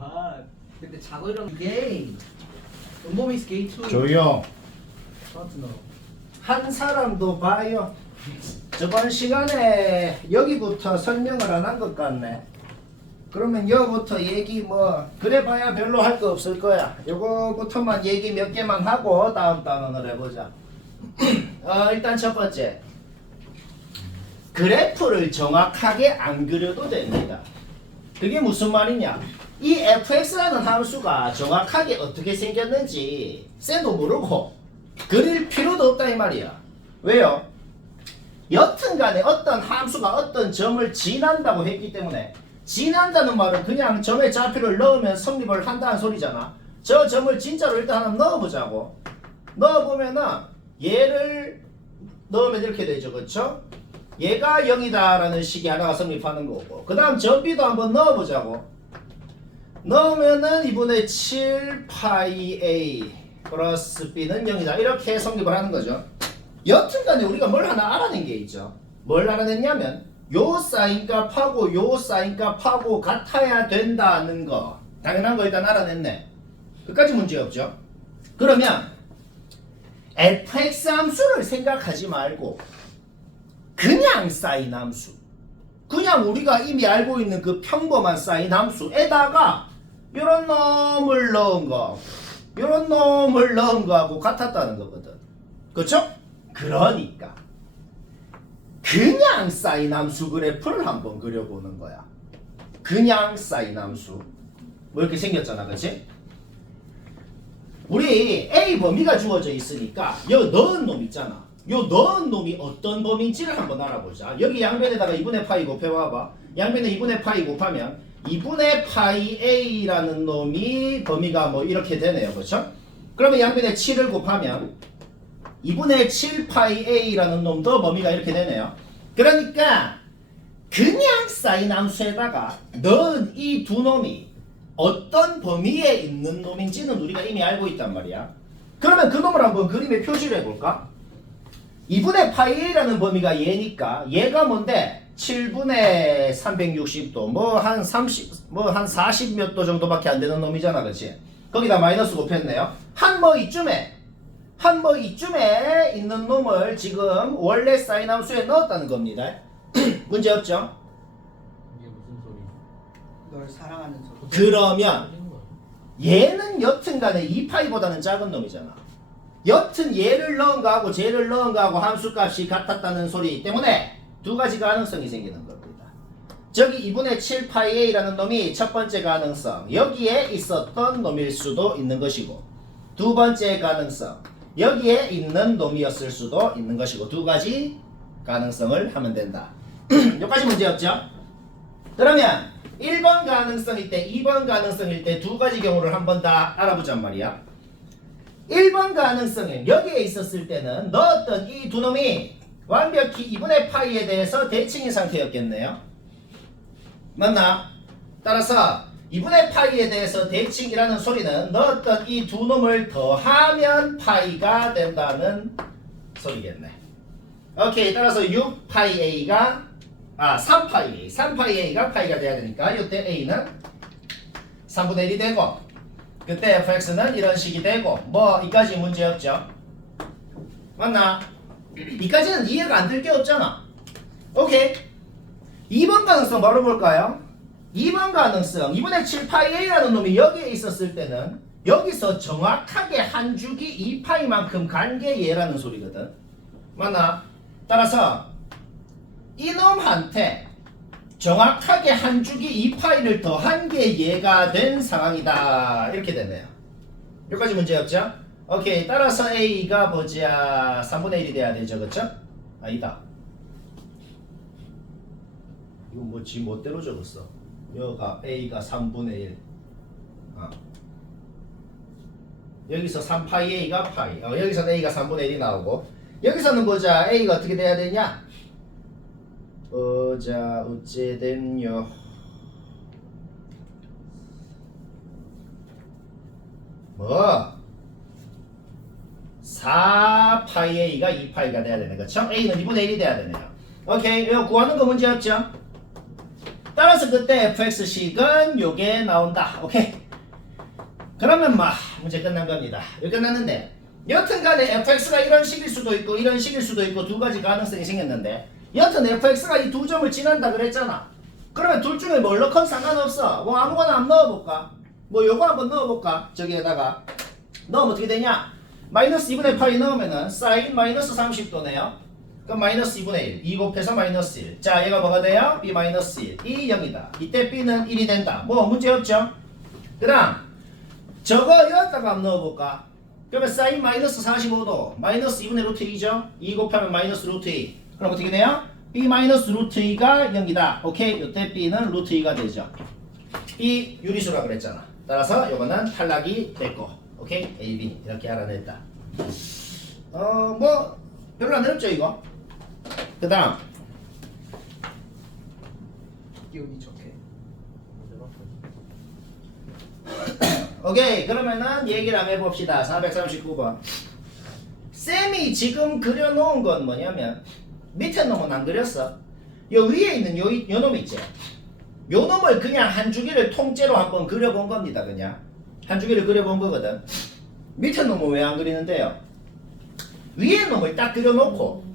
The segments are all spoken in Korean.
hot. 근데 자고 일어나 gay. 온몸이 gay too. 조용. Hard to know. 한 사람도 봐요. 저번 시간에 여기부터 설명을 안 한 것 같네. 그러면 여기부터 얘기 뭐 그래봐야 별로 할 거 없을 거야. 요거부터만 얘기 몇 개만 하고 다음 단원을 해보자. 일단 첫 번째, 그래프를 정확하게 안 그려도 됩니다. 그게 무슨 말이냐? 이 fx라는 함수가 정확하게 어떻게 생겼는지 쌤도 모르고 그릴 필요도 없다 이 말이야. 왜요? 여튼간에 어떤 함수가 어떤 점을 지난다고 했기 때문에, 지난다는 말은 그냥 점의 좌표를 넣으면 성립을 한다는 소리잖아. 저 점을 진짜로 일단 하나 넣어보자고. 넣어보면은 얘를 넣으면 이렇게 되죠, 그쵸? 얘가 0이다 라는 식이 하나가 성립하는 거고, 그 다음 점 B도 한번 넣어보자고. 넣으면은 2분의 7 파이 A 플러스 B는 0이다 이렇게 성립을 하는 거죠. 여튼간에 우리가 뭘 하나 알아낸 게 있죠. 뭘 알아냈냐면 요 사인값하고 요 사인값하고 같아야 된다는 거. 당연한 거 일단 알아냈네. 끝까지 문제 없죠. 그러면 fx 함수를 생각하지 말고 그냥 사인 함수, 그냥 우리가 이미 알고 있는 그 평범한 사인 함수에다가 요런 놈을 넣은 거, 요런 놈을 넣은 거하고 같았다는 거거든. 그쵸? 그러니까 그냥 사인 함수 그래프를 한번 그려보는 거야. 그냥 사인 함수 뭐 이렇게 생겼잖아, 그치? 우리 A 범위가 주어져 있으니까 요 넣은 놈 있잖아. 요 넣은 놈이 어떤 범위인지를 한번 알아보자. 여기 양변에다가 2분의 파이 곱해와봐. 양변에 2분의 파이 곱하면 2분의 파이 A라는 놈이 범위가 뭐 이렇게 되네요, 그렇죠? 그러면 양변에 7을 곱하면 2분의 7 파이 A라는 놈도 범위가 이렇게 되네요. 그러니까 그냥 사인 함수에다가 넣은 이 두 놈이 어떤 범위에 있는 놈인지는 우리가 이미 알고 있단 말이야. 그러면 그 놈을 한번 그림에 표시를 해볼까? 2분의 파이 A라는 범위가 얘니까 얘가 뭔데? 7분의 360도 뭐 한 40 몇 도 정도밖에 안 되는 놈이잖아, 그렇지? 거기다 마이너스 곱했네요. 한 뭐 이쯤에 있는 놈을 지금 원래 사인 함수에 넣었다는 겁니다. 문제 없죠? 이게 무슨 소리? 널 사랑하는 소리. 그러면 얘는 여튼간에 2파이보다는 작은 놈이잖아. 여튼 얘를 넣은 거하고 쟤를 넣은 거하고 함수값이 같았다는 소리 때문에 두 가지 가능성이 생기는 겁니다. 저기 2분의 7 파이 A라는 놈이 첫 번째 가능성, 여기에 있었던 놈일 수도 있는 것이고, 두 번째 가능성, 여기에 있는 놈이었을 수도 있는 것이고, 두 가지 가능성을 하면 된다. 여기까지 문제 없죠? 그러면 1번 가능성일 때, 2번 가능성일 때 두 가지 경우를 한번 다 알아보잔 말이야. 1번 가능성은 여기에 있었을 때는 넣었던 이 두 놈이 완벽히 2분의 파이에 대해서 대칭인 상태였겠네요. 맞나? 따라서 2분의 파이에 대해서 대칭이라는 소리는 넣었던 이 두 놈을 더하면 파이가 된다는 소리겠네. 오케이. 따라서 6파이 A가 3파이 A가 파이가 돼야 되니까 이때 A는 3분의 1이 되고, 그때 fx는 이런 식이 되고, 뭐 이까지 문제 없죠? 맞나? 이까지는 이해가 안 될 게 없잖아. 오케이. 2번 가능성 바로 볼까요? 2번 가능성 2분의 7 파이 A라는 놈이 여기에 있었을 때는 여기서 정확하게 한 주기 2파이만큼 간 게 얘라는 소리거든. 맞나? 따라서 이놈한테 정확하게 한 주기 2파이를 더한 게 얘가 된 상황이다. 이렇게 되네요. 여기까지 문제 없죠? 오케이. 따라서 A가 보자. 3분의 1이 돼야 되죠, 그쵸? 아니다. 이거 뭐 지 멋대로 적었어. 여기가 A가 3분의 1. 여기서 3파이 A가 파이. 여기서는 A가 3분의 1이 나오고, 여기서는 보자. A가 어떻게 돼야 되냐? 자, 어째됐뇨? 뭐? 4파이 A가 2파이가 돼야 되는 거죠? A는 2분의 1이 돼야 되네요. 오케이. 이거 구하는 거 문제 없죠? 따라서 따라서 그때 fx식은 요게 나온다. 오케이. 그러면 문제 끝난 겁니다. 여기 끝났는데 여튼 간에 fx가 이런 식일 수도 있고 이런 식일 수도 있고 두 가지 가능성이 생겼는데 여튼 fx가 이 두 점을 지난다 그랬잖아. 그러면 둘 중에 뭘 넣건 상관없어. 뭐 아무거나 한번 넣어볼까? 뭐 요거 한번 넣어볼까? 저기에다가 넣으면 어떻게 되냐? 마이너스 2분의 파이 넣으면은 사인 마이너스 30도네요. 그럼 마이너스 2분의 1. 2 곱해서 마이너스 1. 자, 얘가 뭐가 돼요? b 마이너스 1. 이 0이다. 이때 b는 1이 된다. 뭐 문제 없죠? 그 다음 저거 여기다가 한번 넣어볼까? 그러면 사인 마이너스 45도 마이너스 2분의 루트 2죠? 2 곱하면 마이너스 루트 2. 그럼 어떻게 돼요? b 마이너스 루트 2가 0이다. 오케이? 이때 b는 루트 2가 되죠. 이 유리수라 그랬잖아. 따라서 요거는 탈락이 됐고. 오케이? A, B 이렇게 알아냈다. 뭐 별로 안 어렵죠 이거? 그 다음 기운이 좋게. 오케이 그러면은 얘기를 한번 해봅시다. 439번 쌤이 지금 그려놓은 건 뭐냐면 밑에 놈은 안 그렸어. 요 위에 있는 요 놈 있지? 요 놈을 그냥 한 주기를 통째로 한번 그려본 겁니다. 그냥 한 주기를 그려본 거거든. 밑에 놈은 왜 안 그리는데요? 위에 놈을 딱 그려놓고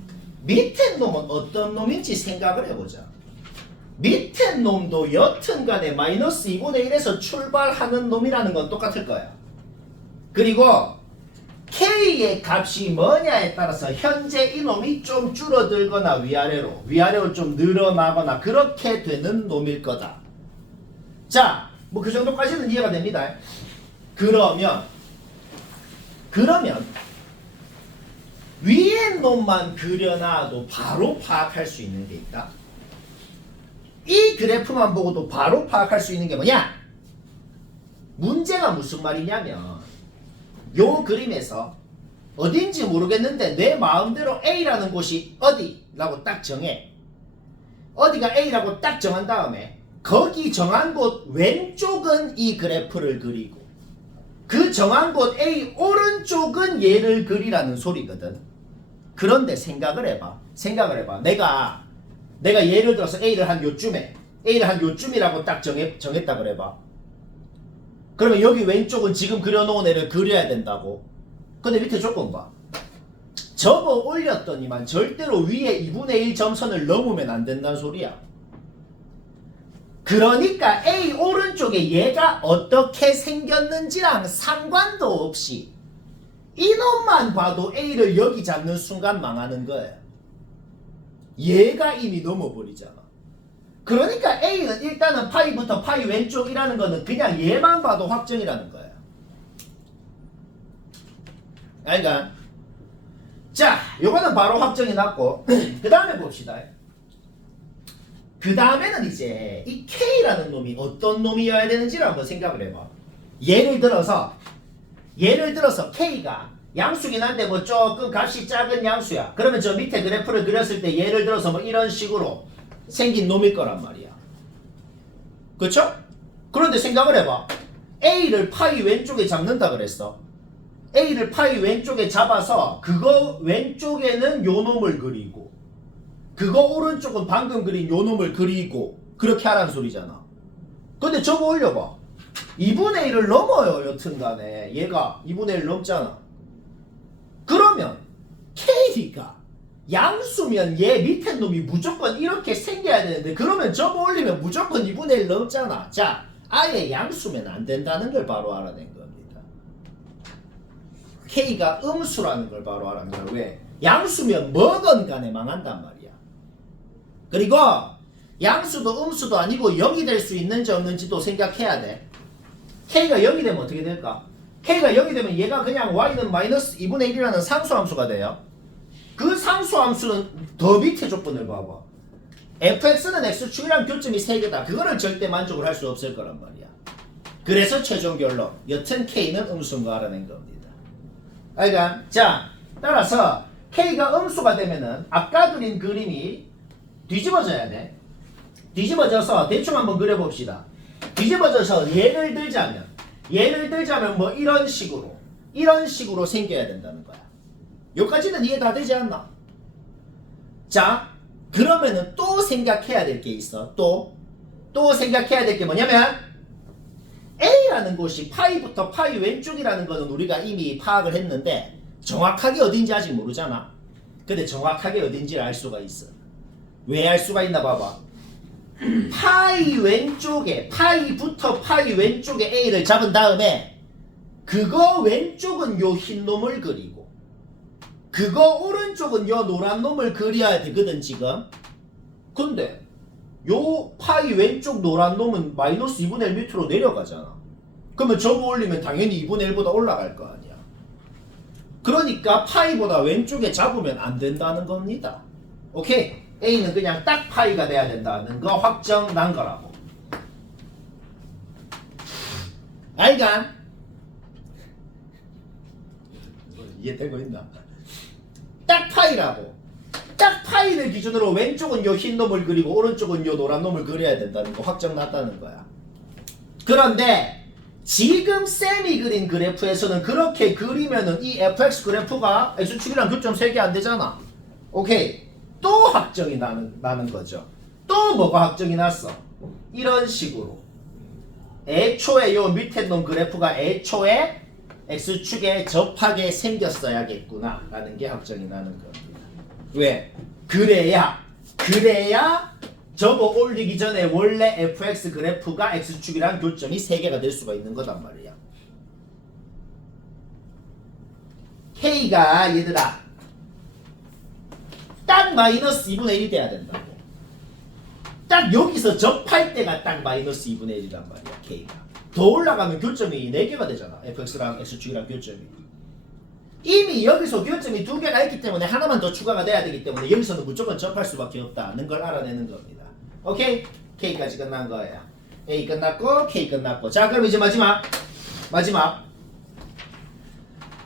밑에 놈은 어떤 놈인지 생각을 해보자. 밑에 놈도 여튼간에 마이너스 2분의 1에서 출발하는 놈이라는 건 똑같을 거야. 그리고 K의 값이 뭐냐에 따라서 현재 이놈이 좀 줄어들거나 위아래로 좀 늘어나거나 그렇게 되는 놈일 거다. 자, 뭐 그 정도까지는 이해가 됩니다. 그러면 위에 놈만 그려놔도 바로 파악할 수 있는 게 있다. 이 그래프만 보고도 바로 파악할 수 있는 게 뭐냐? 문제가 무슨 말이냐면 요 그림에서 어딘지 모르겠는데 내 마음대로 A라는 곳이 어디라고 딱 정해. 어디가 A라고 딱 정한 다음에 거기 정한 곳 왼쪽은 이 그래프를 그리고 그 정한 곳 A 오른쪽은 얘를 그리라는 소리거든. 그런데 생각을 해봐. 내가 예를 들어서 A를 한 요쯤이라고 딱 정했다 그래봐. 그러면 여기 왼쪽은 지금 그려놓은 애를 그려야 된다고. 근데 밑에 조건 봐. 접어 올렸더니만 절대로 위에 2분의 1 점선을 넘으면 안 된다는 소리야. 그러니까 A 오른쪽에 얘가 어떻게 생겼는지랑 상관도 없이 이놈만 봐도 A를 여기 잡는 순간 망하는 거야. 얘가 이미 넘어버리잖아. 그러니까 A는 일단은 파이부터 파이 왼쪽이라는 거는 그냥 얘만 봐도 확정이라는 거야. 그러니까 자, 요거는 바로 확정이 났고 그 다음에 봅시다. 그 다음에는 이제 이 K라는 놈이 어떤 놈이어야 되는지를 한번 생각을 해봐. 예를 들어서 K가 양수긴 한데 뭐 조금 값이 작은 양수야. 그러면 저 밑에 그래프를 그렸을 때 예를 들어서 뭐 이런 식으로 생긴 놈일 거란 말이야. 그쵸? 그런데 생각을 해봐. A를 파이 왼쪽에 잡는다 그랬어. A를 파이 왼쪽에 잡아서 그거 왼쪽에는 요 놈을 그리고 그거 오른쪽은 방금 그린 요 놈을 그리고 그렇게 하라는 소리잖아. 근데 저거 올려봐. 2분의 1을 넘어요. 여튼간에 얘가 2분의 1 넘잖아. 그러면 K가 양수면 얘 밑에 놈이 무조건 이렇게 생겨야 되는데 그러면 저거 올리면 무조건 2분의 1 넘잖아. 자, 아예 양수면 안 된다는 걸 바로 알아낸 겁니다. K가 음수라는 걸 바로 알아낸 거야. 왜? 양수면 뭐건 간에 망한단 말이야. 그리고 양수도 음수도 아니고 0이 될 수 있는지 없는지도 생각해야 돼. K가 0이 되면 어떻게 될까? K가 0이 되면 얘가 그냥 Y는 마이너스 2분의 1이라는 상수함수가 돼요. 그 상수함수는 더 밑에 조건을 봐봐. fx는 x축이랑 교점이 3개다. 그거를 절대 만족을 할 수 없을 거란 말이야. 그래서 최종 결론. 여튼 K는 음수인 거 알아낸 겁니다. 그러니까 자, 따라서 K가 음수가 되면은 아까 그린 그림이 뒤집어져야 돼. 뒤집어져서 대충 한번 그려봅시다. 뒤집어져서 예를 들자면 뭐 이런 식으로 생겨야 된다는 거야. 여기까지는 이해 다 되지 않나? 자, 그러면은 또 생각해야 될 게 있어. 또 또 생각해야 될 게 뭐냐면 A라는 곳이 파이부터 파이 왼쪽이라는 거는 우리가 이미 파악을 했는데 정확하게 어딘지 아직 모르잖아. 근데 정확하게 어딘지를 알 수가 있어. 왜 알 수가 있나 봐봐. 파이 왼쪽에 파이부터 파이 왼쪽에 A를 잡은 다음에 그거 왼쪽은 요 흰 놈을 그리고 그거 오른쪽은 요 노란 놈을 그려야 되거든 지금. 근데 요 파이 왼쪽 노란 놈은 마이너스 2분의 1 밑으로 내려가잖아. 그러면 접어 올리면 당연히 2분의 1보다 올라갈 거 아니야. 그러니까 파이보다 왼쪽에 잡으면 안 된다는 겁니다. 오케이? A는 그냥 딱 파이가 돼야 된다는 거 확정 난 거라고. 알간? 이해되고 있나? 딱 파이라고. 딱 파이를 기준으로 왼쪽은 요 흰 놈을 그리고 오른쪽은 요 노란 놈을 그려야 된다는 거 확정 났다는 거야. 그런데 지금 쌤이 그린 그래프에서는 그렇게 그리면은 이 fx 그래프가 x축이랑 교점 3개 안 되잖아. 오케이. 또 확정이 나는 거죠. 또 뭐가 확정이 났어? 이런 식으로 애초에 요 밑에 놈 그래프가 애초에 x축에 접하게 생겼어야겠구나 라는 게 확정이 나는 겁니다. 왜? 그래야 접어 올리기 전에 원래 fx 그래프가 x축이랑 교점이 3개가 될 수가 있는 거단 말이야. k가 얘들아 딱 마이너스 2분의 1이 돼야 된다고. 딱 여기서 접할 때가 딱 마이너스 2분의 1이란 말이야 k가. 더 올라가면 교점이 4개가 되잖아. fx랑 x축이랑 교점이. 이미 여기서 교점이 2개가 있기 때문에 하나만 더 추가가 돼야 되기 때문에 여기서는 무조건 접할 수밖에 없다는 걸 알아내는 겁니다. 오케이? K까지 끝난 거예요. A 끝났고 K 끝났고. 자 그럼 이제 마지막.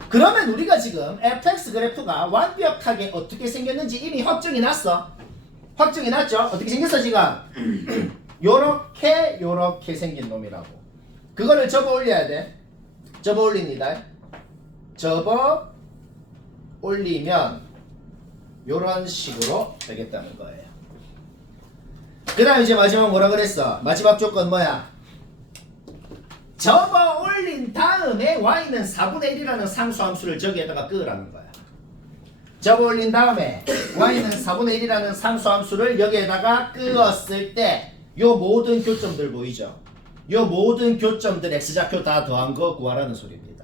그러면 우리가 지금 fx 그래프가 완벽하게 어떻게 생겼는지 이미 확정이 났어. 확정이 났죠? 어떻게 생겼어 지금? 요렇게 생긴 놈이라고. 그거를 접어 올려야 돼. 접어 올립니다. 접어 올리면 요런 식으로 되겠다는 거예요. 그 다음 이제 마지막 뭐라 그랬어? 마지막 조건 뭐야? 접어 올린 다음에 y는 4분의 1이라는 상수함수를 저기에다가 끄라는 거야. 접어 올린 다음에 y는 4분의 1이라는 상수함수를 여기에다가 끄었을 때 요 모든 교점들 보이죠? 요 모든 교점들 x좌표 다 더한 거 구하라는 소리입니다.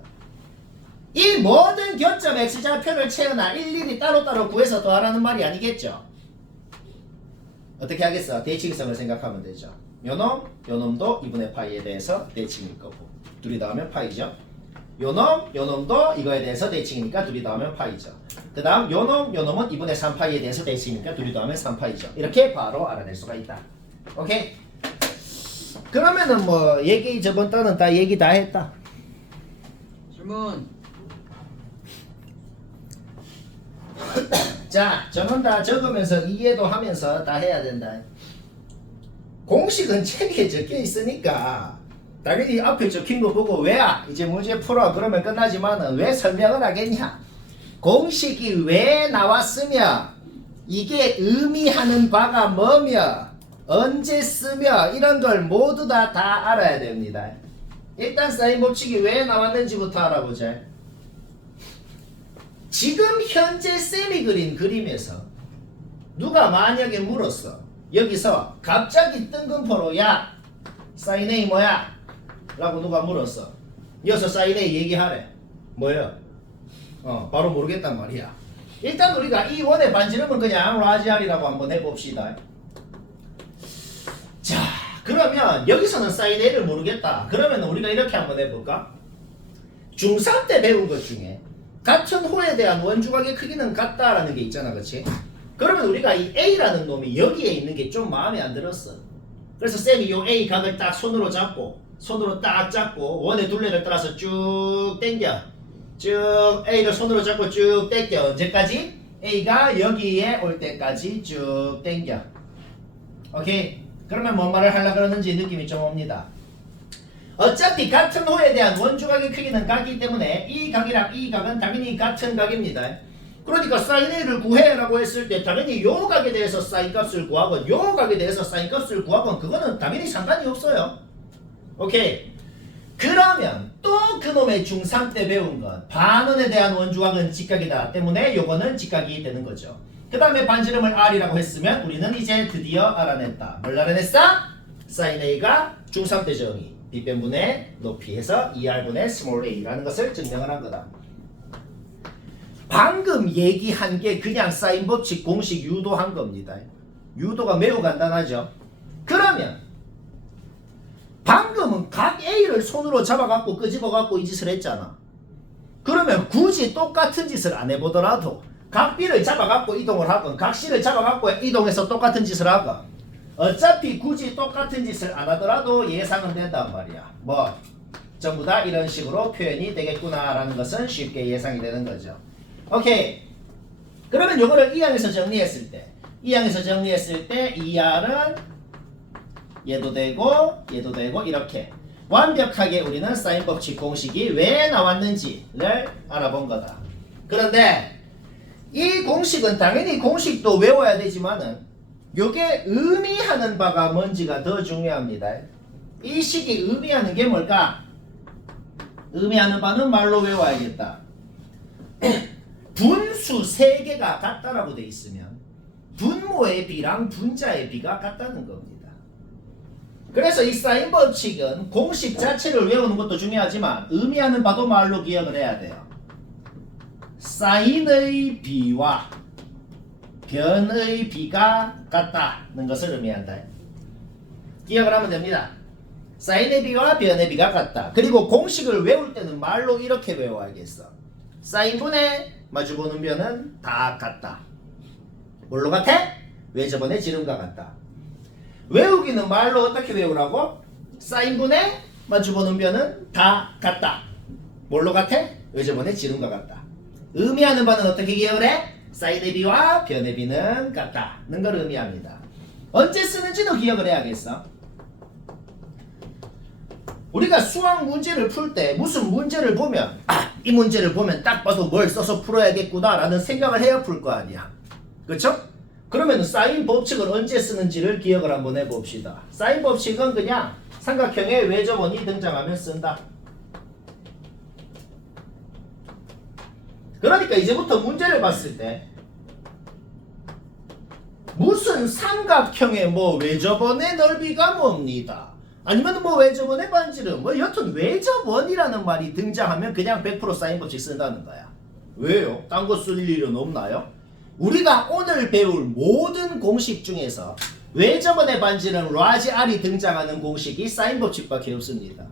이 모든 교점 x좌표를 채우나 일일이 따로따로 구해서 더하라는 말이 아니겠죠? 어떻게 하겠어? 대칭성을 생각하면 되죠. 요놈, 요놈도 2분의 파이에 대해서 대칭일 거고 둘이 더하면 파이죠. 요놈, 요놈도 이거에 대해서 대칭이니까 둘이 더하면 파이죠. 그 다음 요놈, 요놈은 2분의 3파이에 대해서 대칭이니까 둘이 더하면 3파이죠. 이렇게 바로 알아낼 수가 있다. 오케이? 그러면은 뭐 얘기 저번 단은 다 얘기 다 했다. 질문. 자, 저는 다 적으면서 이해도 하면서 다 해야 된다. 공식은 책에 적혀 있으니까 당연히 앞에 적힌 거 보고 왜야? 이제 문제 풀어 그러면 끝나지만은 왜 설명을 하겠냐? 공식이 왜 나왔으며 이게 의미하는 바가 뭐며 언제 쓰며 이런 걸 모두 다 알아야 됩니다. 일단 사인 법칙이 왜 나왔는지부터 알아보자. 지금 현재 쌤이 그린 그림에서 누가 만약에 물었어. 여기서 갑자기 뜬금포로 야 사인 A 뭐야? 라고 누가 물었어. 여기서 사인 A 얘기하래. 뭐야? 바로 모르겠단 말이야. 일단 우리가 이 원의 반지름을 그냥 라지알이라고 한번 해봅시다. 자 그러면 여기서는 사인 A를 모르겠다. 그러면 우리가 이렇게 한번 해볼까? 중3 때 배운 것 중에 같은 호에 대한 원주각의 크기는 같다라는 게 있잖아, 그치? 그러면 우리가 이 A라는 놈이 여기에 있는 게 좀 마음에 안 들었어. 그래서 쌤이 요 A 각을 딱 손으로 딱 잡고 원의 둘레를 따라서 쭉 당겨. 쭉 A를 손으로 잡고 쭉 당겨. 언제까지? A가 여기에 올 때까지 쭉 당겨. 오케이? 그러면 뭔 말을 하려고 그러는지 느낌이 좀 옵니다. 어차피 같은 호에 대한 원주각의 크기는 같기 때문에 이 각이랑 이 각은 당연히 같은 각입니다. 그러니까 사인 A를 구해라고 했을 때 당연히 요 각에 대해서 사인 값을 구하건 요 각에 대해서 사인 값을 구하건 그거는 당연히 상관이 없어요. 오케이. 그러면 또 그놈의 중3 때 배운 건 반원에 대한 원주각은 직각이다 때문에 요거는 직각이 되는 거죠. 그 다음에 반지름을 R이라고 했으면 우리는 이제 드디어 알아냈다. 뭘 알아냈어? 사인 A가 중3 때 정의 빗변분의 높이에서 2R분의 스몰 a라는 것을 증명을 한 거다. 방금 얘기한 게 그냥 사인 법칙 공식 유도한 겁니다. 유도가 매우 간단하죠. 그러면 방금은 각 A를 손으로 잡아갖고 끄집어갖고 이 짓을 했잖아. 그러면 굳이 똑같은 짓을 안 해보더라도 각 B를 잡아갖고 이동을 하건 각 C를 잡아갖고 이동해서 똑같은 짓을 하건 어차피 굳이 똑같은 짓을 안 하더라도 예상은 된단 말이야. 뭐 전부 다 이런 식으로 표현이 되겠구나라는 것은 쉽게 예상이 되는 거죠. 오케이. 그러면 요거를 2항에서 정리했을 때 2R은 얘도 되고 이렇게 완벽하게 우리는 사인 법칙 공식이 왜 나왔는지를 알아본 거다. 그런데 이 공식은 당연히 공식도 외워야 되지만은 요게 의미하는 바가 뭔지가 더 중요합니다. 이 식이 의미하는 게 뭘까? 의미하는 바는 말로 외워야겠다. 분수 3개가 같다라고 돼 있으면 분모의 비랑 분자의 비가 같다는 겁니다. 그래서 이 사인 법칙은 공식 자체를 외우는 것도 중요하지만 의미하는 바도 말로 기억을 해야 돼요. 사인의 비와 변의 비가 같다는 것을 의미한다. 기억을 하면 됩니다. 사인의 비와 변의 비가 같다. 그리고 공식을 외울 때는 말로 이렇게 외워야겠어. 사인분의 마주보는 변은 다 같다. 뭘로 같아? 외접원의 지름과 같다. 외우기는 말로 어떻게 외우라고? 사인분의 마주보는 변은 다 같다. 뭘로 같아? 외접원의 지름과 같다. 의미하는 바는 어떻게 기억을 해? 사인의 비와 변의 비는 같다는 걸 의미합니다. 언제 쓰는지도 기억을 해야겠어. 우리가 수학 문제를 풀 때 무슨 문제를 보면 이 문제를 보면 딱 봐도 뭘 써서 풀어야겠구나 라는 생각을 해야 풀 거 아니야. 그렇죠? 그러면 사인 법칙을 언제 쓰는지를 기억을 한번 해봅시다. 사인 법칙은 그냥 삼각형의 외접원이 등장하면 쓴다. 그러니까 이제부터 문제를 봤을 때 무슨 삼각형의 뭐 외접원의 넓이가 뭡니다. 아니면 뭐 외접원의 반지름 뭐 여튼 외접원이라는 말이 등장하면 그냥 100% 사인 법칙 쓴다는 거야. 왜요? 딴 거 쓸 일은 없나요? 우리가 오늘 배울 모든 공식 중에서 외접원의 반지름 라지 R이 등장하는 공식이 사인 법칙밖에 없습니다.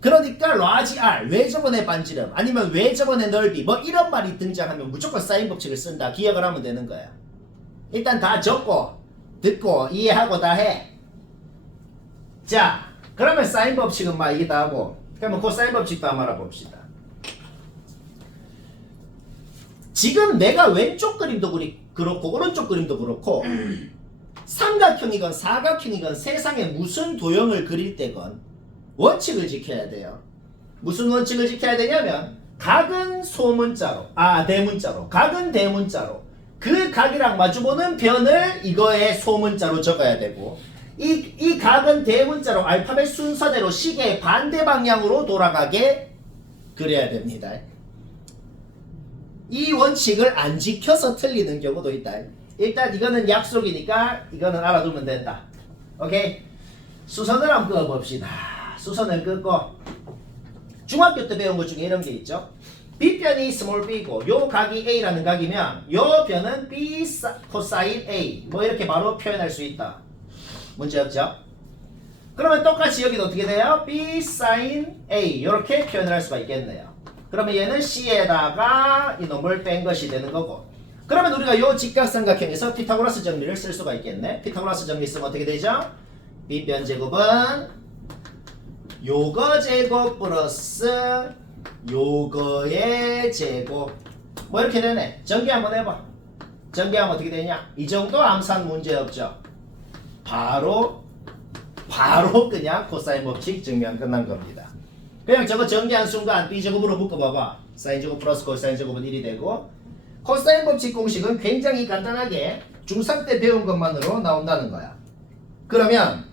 그러니까 라지 R, 외접원의 반지름 아니면 외접원의 넓이 뭐 이런 말이 등장하면 무조건 사인 법칙을 쓴다. 기억을 하면 되는 거야. 일단 다 적고 듣고 이해하고 다 해. 자, 그러면 사인 법칙은 막 이게 다 하고 그러면 코사인 법칙도 한번 알아봅시다. 지금 내가 왼쪽 그림도 그렇고 오른쪽 그림도 그렇고 삼각형이건 사각형이건 세상에 무슨 도형을 그릴 때건 원칙을 지켜야 돼요. 무슨 원칙을 지켜야 되냐면 각은 소문자로 대문자로 각은 대문자로 그 각이랑 마주보는 변을 이거의 소문자로 적어야 되고 이 각은 대문자로 알파벳 순서대로 시계의 반대 방향으로 돌아가게 그려야 됩니다. 이 원칙을 안 지켜서 틀리는 경우도 있다. 일단 이거는 약속이니까 이거는 알아두면 된다. 오케이? 수선을 한번 그어봅시다. 수선을 긋고 중학교 때 배운 것 중에 이런 게 있죠. B변이 스몰 b고 요 각이 A라는 각이면 요 변은 B 코사인 A 뭐 이렇게 바로 표현할 수 있다. 문제 없죠? 그러면 똑같이 여기도 어떻게 돼요? B sin A 이렇게 표현을 할 수가 있겠네요. 그러면 얘는 C에다가 이놈을 뺀 것이 되는 거고 그러면 우리가 요 직각삼각형에서 피타고라스 정리를 쓸 수가 있겠네. 피타고라스 정리 쓰면 어떻게 되죠? B변 제곱은 요거 제곱 플러스 요거의 제곱 뭐 이렇게 되네. 전개 한번 해봐. 전개하면 어떻게 되냐? 이 정도 암산 문제 없죠? 바로 그냥 코사인 법칙 증명 끝난 겁니다. 그냥 저거 전개한 순간 B제곱으로 묶어봐봐. 사인 제곱 플러스 코사인 제곱은 1이 되고 코사인 법칙 공식은 굉장히 간단하게 중3 때 배운 것만으로 나온다는 거야. 그러면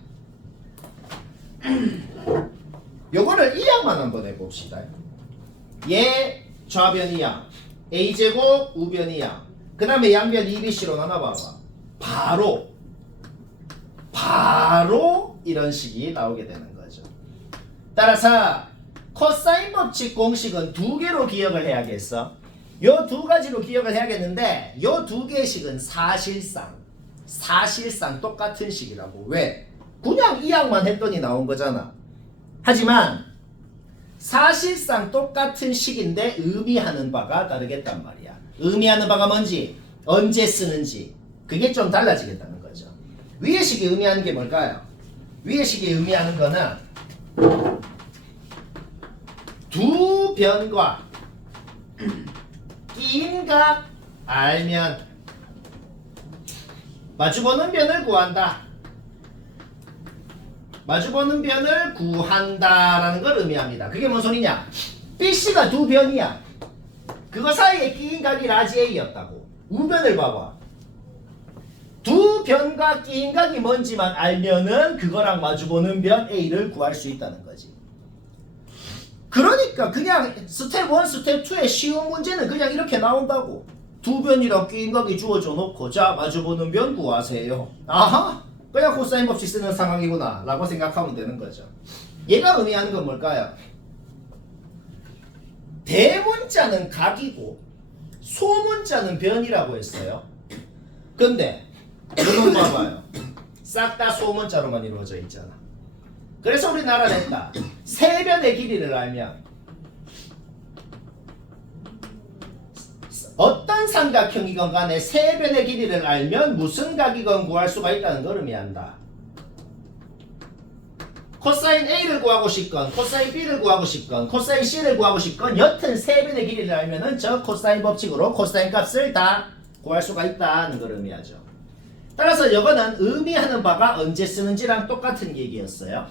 요거를 이항만 한번 해봅시다. 얘 좌변 이항, a제곱 우변 이항, 그 다음에 양변 2bc로 나눠봐봐. 바로 이런 식이 나오게 되는 거죠. 따라서 코사인 법칙 공식은 두 개로 기억을 해야겠어. 요 두 가지로 기억을 해야겠는데 요 두 개의 식은 사실상 똑같은 식이라고. 왜? 그냥 이항만 했더니 나온 거잖아. 하지만 사실상 똑같은 식인데 의미하는 바가 다르겠단 말이야. 의미하는 바가 뭔지, 언제 쓰는지, 그게 좀 달라지겠다는 거죠. 위의 식이 의미하는 게 뭘까요? 위의 식이 의미하는 거는 두 변과 끼인 각 알면 마주보는 변을 구한다. 마주보는 변을 구한다라는 걸 의미합니다. 그게 뭔 소리냐? BC가 두 변이야. 그거 사이에 끼인 각이 라지 A였다고. 우변을 봐봐. 두 변과 끼인 각이 뭔지만 알면은 그거랑 마주보는 변 A를 구할 수 있다는 거지. 그러니까 그냥 스텝 1, 스텝 2의 쉬운 문제는 그냥 이렇게 나온다고. 두 변이랑 끼인 각이 주어져 놓고 자 마주보는 변 구하세요. 아하, 그냥 코사인 법칙 쓰는 상황이구나 라고 생각하면 되는 거죠. 얘가 의미하는 건 뭘까요? 대문자는 각이고 소문자는 변이라고 했어요. 근데 이건 봐봐요. 싹 다 소문자로만 이루어져 있잖아. 그래서 우리나라는 했다. 세 변의 길이를 알면 어떤 삼각형이건 간에 세 변의 길이를 알면 무슨 각이건 구할 수가 있다는 걸 의미한다. 코사인 A를 구하고 싶건 코사인 B를 구하고 싶건 코사인 C를 구하고 싶건 여튼 세 변의 길이를 알면은 저 코사인 법칙으로 코사인 값을 다 구할 수가 있다는 걸 의미하죠. 따라서 이거는 의미하는 바가 언제 쓰는지랑 똑같은 얘기였어요.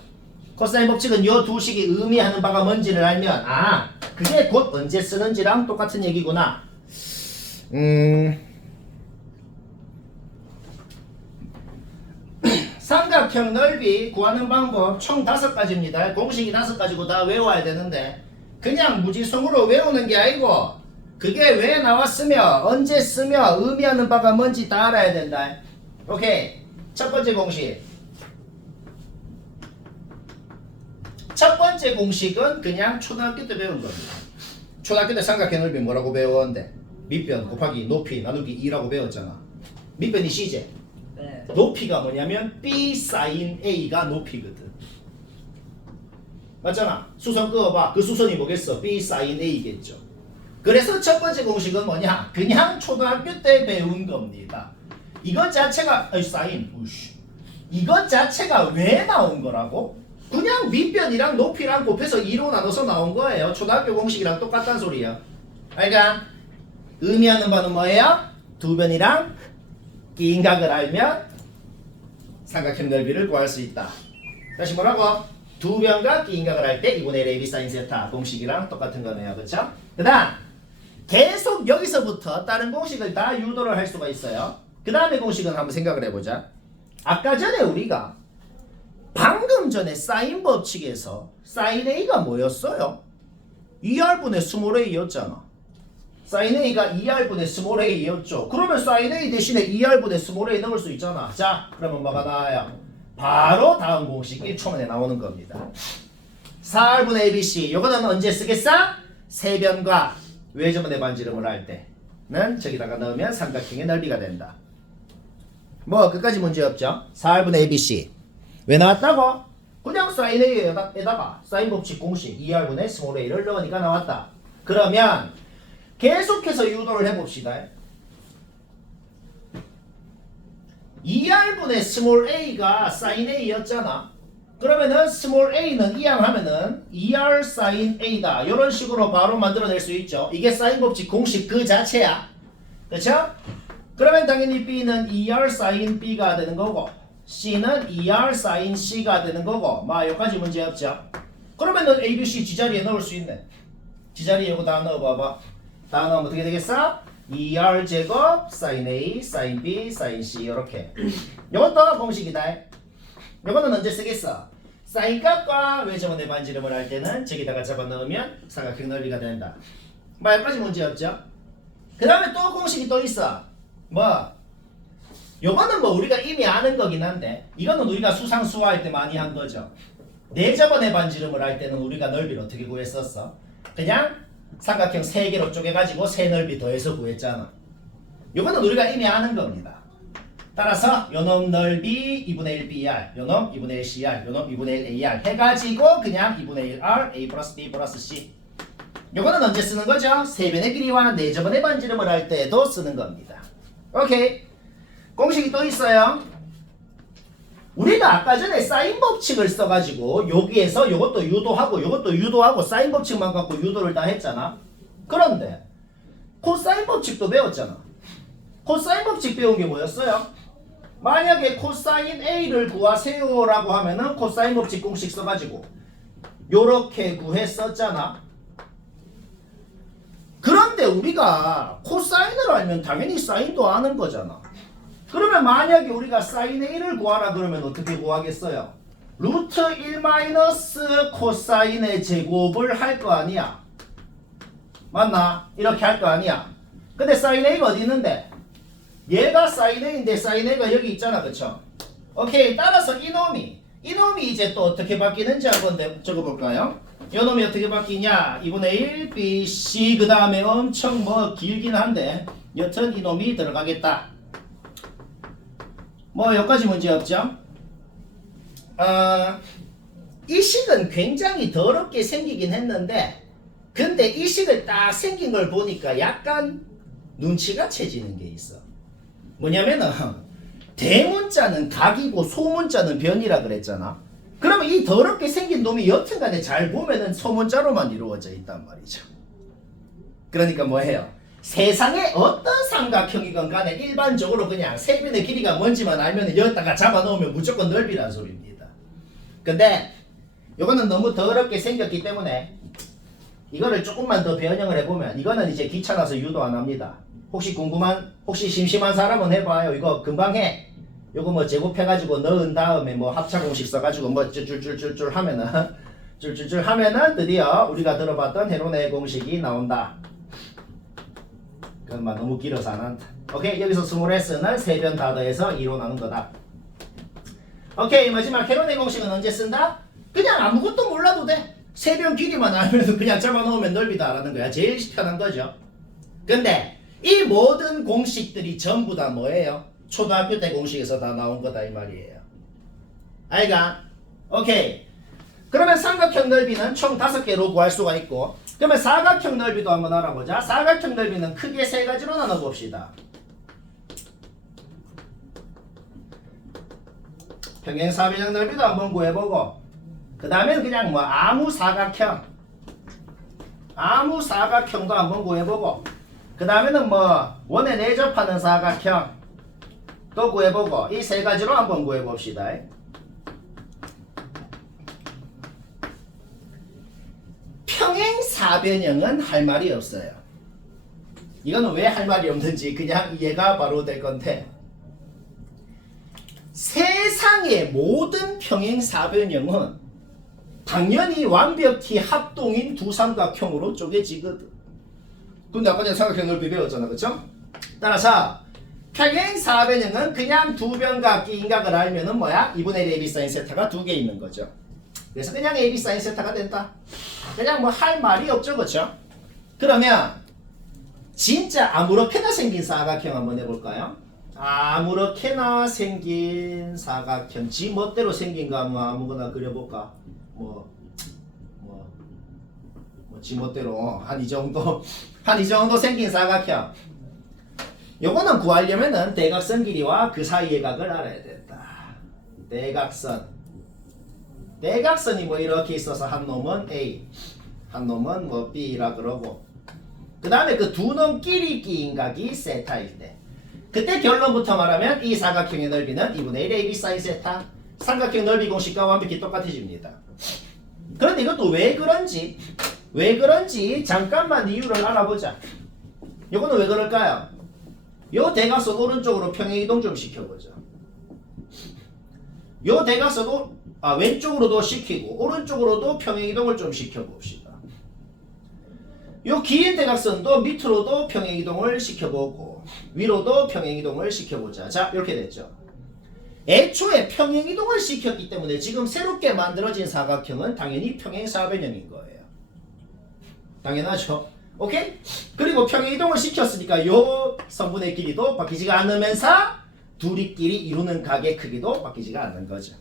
코사인 법칙은 이 두 식이 의미하는 바가 뭔지를 알면 아, 그게 곧 언제 쓰는지랑 똑같은 얘기구나. 삼각형 넓이 구하는 방법 총 5가지입니다. 공식이 5가지고 다 외워야 되는데 그냥 무지성으로 외우는 게 아니고 그게 왜 나왔으며 언제 쓰며 의미하는 바가 뭔지 다 알아야 된다. 오케이. 첫 번째 공식. 첫 번째 공식은 그냥 초등학교 때 배운 겁니다. 초등학교 때 삼각형 넓이 뭐라고 배웠는데 밑변 곱하기 높이 나누기 2라고 배웠잖아. 밑변이 C제. 네. 높이가 뭐냐면 B sin A가 높이거든. 맞잖아. 수선 그어봐. 그 수선이 뭐겠어? B sin A겠죠. 그래서 첫 번째 공식은 뭐냐? 그냥 초등학교 때 배운 겁니다. 이것 자체가 이것 자체가 왜 나온 거라고? 그냥 밑변이랑 높이랑 곱해서 2로 나눠서 나온 거예요. 초등학교 공식이랑 똑같단 소리야. 그러니까 의미하는 바는 뭐예요? 두 변이랑 끼인 각을 알면 삼각형 넓이를 구할 수 있다. 다시 뭐라고? 두 변과 끼인 각을 할 때 2분의 1 AB sin 세타 공식이랑 똑같은 거네요. 그렇죠? 그 다음 계속 여기서부터 다른 공식을 다 유도를 할 수가 있어요. 그 다음에 공식은 한번 생각을 해보자. 아까 전에 우리가 방금 전에 사인 법칙에서 사인 A가 뭐였어요? 2R분의 스몰 A였잖아. 사인 A가 2R분의 스몰 A였죠. 그러면 사인 A 대신에 2R분의 스몰 A 넣을 수 있잖아. 자, 그러면 뭐가 나와요? 바로 다음 공식 1초만에 나오는 겁니다. 4R분의 ABC. 요거는 언제 쓰겠어? 세변과 외접원의 반지름을 할 때는 저기다가 넣으면 삼각형의 넓이가 된다. 뭐 끝까지 문제 없죠? 4R분의 ABC. 왜 나왔다고? 그냥 사인 A에다가 사인 법칙 공식 2R분의 스몰 A를 넣으니까 나왔다. 그러면 계속해서 유도를 해봅시다. 2R분의 스몰 A가 사인 A였잖아. 그러면은 스몰 A는 이항하면은 2R 사인 A다. 이런 식으로 바로 만들어낼 수 있죠. 이게 사인 법칙 공식 그 자체야. 그렇죠? 그러면 당연히 B는 2R 사인 B가 되는 거고 C는 2R 사인 C가 되는 거고 막 여기까지 문제 없죠. 그러면은 A, B, C 지자리에 넣을 수 있네. 지자리에 이거 다 넣어봐봐. 다 넣으면 어떻게 되겠어? 2R 제곱 sin A, sin B, sin C 이렇게. 이것도 공식이다. 이거는 언제 쓰겠어? sin 값과 외접원의 반지름을 할 때는 저기다가 잡아넣으면 삼각형 넓이가 된다. 뭐 여기까지 문제 없죠? 그 다음에 또 공식이 또 있어. 뭐? 요거는 뭐 우리가 이미 아는 거긴 한데 이거는 우리가 수상수화할 때 많이 한 거죠. 내접원의 반지름을 할 때는 우리가 넓이를 어떻게 구했었어? 그냥 삼각형 3개로 쪼개가지고 세 넓이 더해서 구했잖아. 요거는 우리가 이미 아는 겁니다. 따라서 요놈 넓이 2분의 1 BR, 요놈 2분의 1 CR, 요놈 2분의 1 AR 해가지고 그냥 2분의 1 R, A 플러스 B 플러스 C. 요거는 언제 쓰는 거죠? 세변의 길이와 내접원의 반지름을 할 때도 쓰는 겁니다. 오케이. 공식이 또 있어요. 우리가 아까 전에 사인 법칙을 써가지고 여기에서 요것도 유도하고 요것도 유도하고 사인 법칙만 갖고 유도를 다 했잖아. 그런데 코사인 법칙도 배웠잖아. 코사인 법칙 배운 게 뭐였어요? 만약에 코사인 A를 구하세요라고 하면은 코사인 법칙 공식 써가지고 요렇게 구했었잖아. 그런데 우리가 코사인을 알면 당연히 사인도 아는 거잖아. 그러면 만약에 우리가 사인 A를 구하라 그러면 어떻게 구하겠어요? 루트 1 마이너스 코사인의 제곱을 할 거 아니야. 맞나? 이렇게 할 거 아니야. 근데 사인 A가 어디 있는데? 얘가 사인 A인데 사인 A가 여기 있잖아. 그쵸? 오케이. 따라서 이놈이 이제 또 어떻게 바뀌는지 한번 적어볼까요? 이놈이 어떻게 바뀌냐? 2분의 1 BC 그 다음에 엄청 뭐 길긴 한데 여튼 이놈이 들어가겠다. 뭐 여기까지 문제 없죠? 이 식은 굉장히 더럽게 생기긴 했는데 근데 이 식을 딱 생긴 걸 보니까 약간 눈치가 채지는 게 있어. 뭐냐면은 대문자는 각이고 소문자는 변이라 그랬잖아. 그러면 이 더럽게 생긴 놈이 여튼간에 잘 보면은 소문자로만 이루어져 있단 말이죠. 그러니까 뭐예요? 세상에 어떤 삼각형이건 간에 일반적으로 그냥 세변의 길이가 뭔지만 알면 여기다가 잡아놓으면 무조건 넓이란 소리입니다. 근데 이거는 너무 더럽게 생겼기 때문에 이거를 조금만 더 변형을 해보면 이거는 이제 귀찮아서 유도 안 합니다. 혹시 심심한 사람은 해봐요. 이거 금방 해. 요거 뭐 제곱해가지고 넣은 다음에 뭐 합차공식 써가지고 뭐 쫄쫄쫄쫄 하면은 쫄쫄쫄 하면은 드디어 우리가 들어봤던 헤로네 공식이 나온다. 그건 막 너무 길어서 안 한다. 오케이. 여기서 스몰 s는 세변 다 더해서 2로 나눈 거다. 오케이. 마지막 헤로네 공식은 언제 쓴다? 그냥 아무것도 몰라도 돼. 세변 길이만 알면 그냥 잡아놓으면 넓이다 라는 거야. 제일 편한 거죠. 근데 이 모든 공식들이 전부 다 뭐예요? 초등학교 때 공식에서 다 나온 거다 이 말이에요. 알가? 오케이. 그러면 삼각형 넓이는 총 5개로 구할 수가 있고 그러면 사각형 넓이도 한번 알아보자. 사각형 넓이는 크게 세 가지로 나눠봅시다. 평행사변형 넓이도 한번 구해보고 그 다음에는 그냥 뭐 아무 사각형도 한번 구해보고 그 다음에는 뭐 원에 내접하는 사각형 또 구해보고 이 세 가지로 한번 구해봅시다. 평행사변형은 할 말이 없어요. 이거는 왜 할 말이 없는지 그냥 이해가 바로 될 건데 세상의 모든 평행사변형은 당연히 완벽히 합동인 두 삼각형으로 쪼개지거든. 근데 아까 전에 삼각형 넓이 배웠잖아. 그쵸? 따라서 평행사변형은 그냥 두 변각 인각을 알면은 뭐야? 2분의 1 AB 사인 세타가 2개 있는 거죠. 그래서 그냥 AB 사인 세타가 된다. 그냥 뭐 할 말이 없죠. 그쵸? 그러면 진짜 아무렇게나 생긴 사각형 한번 해볼까요? 아무렇게나 생긴 사각형 지 멋대로 생긴 거 한번 아무거나 그려볼까? 지 멋대로 한 이 정도 생긴 사각형. 요거는 구하려면은 대각선 길이와 그 사이의 각을 알아야 된다. 대각선이 뭐 이렇게 있어서 한 놈은 A, 한 놈은 뭐 B라 그러고 그 다음에 그 두 놈끼리 끼인 각이 세타일 때 그때 결론부터 말하면 이 사각형의 넓이는 2분의 1 AB 사인 세타. 삼각형 넓이 공식과 완벽히 똑같아집니다. 그런데 이것도 왜 그런지 잠깐만 이유를 알아보자. 요거는 왜 그럴까요? 요 대각선 오른쪽으로 평행이동 좀 시켜보죠. 요 대각선 왼쪽으로도 시키고 오른쪽으로도 평행이동을 좀 시켜봅시다. 요 긴 대각선도 밑으로도 평행이동을 시켜보고 위로도 평행이동을 시켜보자. 자, 이렇게 됐죠. 애초에 평행이동을 시켰기 때문에 지금 새롭게 만들어진 사각형은 당연히 평행사변형인 거예요. 당연하죠. 오케이? 그리고 평행이동을 시켰으니까 요 성분의 길이도 바뀌지가 않으면서 둘이끼리 이루는 각의 크기도 바뀌지가 않는 거죠.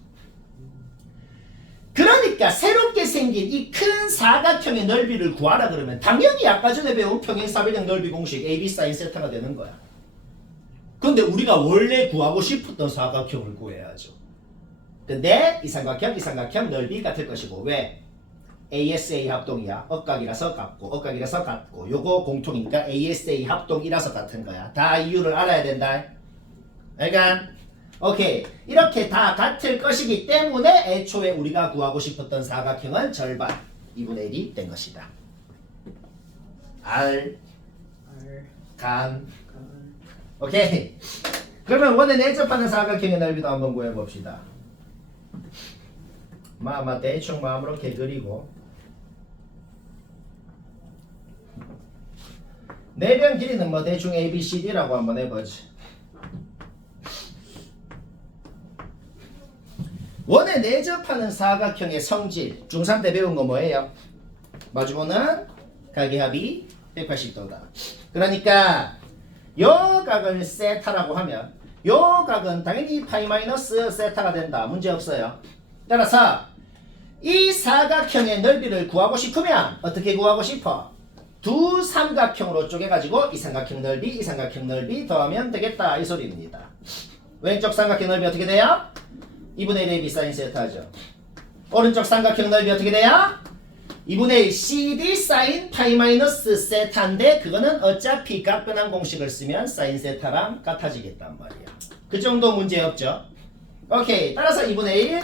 그러니까 새롭게 생긴 이 큰 사각형의 넓이를 구하라 그러면 당연히 아까 전에 배운 평행사변형 넓이 공식 AB sin 세타가 되는 거야. 근데 우리가 원래 구하고 싶었던 사각형을 구해야죠. 근데 이 삼각형 넓이 같을 것이고 왜? ASA 합동이야. 억각이라서 같고 요거 공통이니까 ASA 합동이라서 같은 거야. 다 이유를 알아야 된다. 그러니까 오케이. 이렇게 다 같을 것이기 때문에 애초에 우리가 구하고 싶었던 사각형은 절반 2분의 1이 된 것이다. R 간. 오케이. 그러면 원에 내접하는 사각형의 넓이도 한번 구해봅시다. 대충 마음으로 이렇게 그리고 내변 길이는 뭐 대충 ABCD라고 한번 해보지. 원에 내접하는 사각형의 성질 중3 때 배운 거 뭐예요? 마주보는 각의 합이 180도다. 그러니까 요 각을 세타라고 하면 요 각은 당연히 파이 마이너스 세타가 된다. 문제 없어요. 따라서 이 사각형의 넓이를 구하고 싶으면 어떻게 구하고 싶어? 두 삼각형으로 쪼개가지고 이 삼각형 넓이 더하면 되겠다 이 소리입니다. 왼쪽 삼각형 넓이 어떻게 돼요? 2분의 1 AB sin 세타죠. 오른쪽 삼각형 넓이 어떻게 돼요? 2분의 1 CD sin 파이 마이너스 세타인데 그거는 어차피 각변환 공식을 쓰면 sin 세타랑 같아지겠단 말이야. 그 정도 문제 없죠. 오케이. 따라서 2분의 1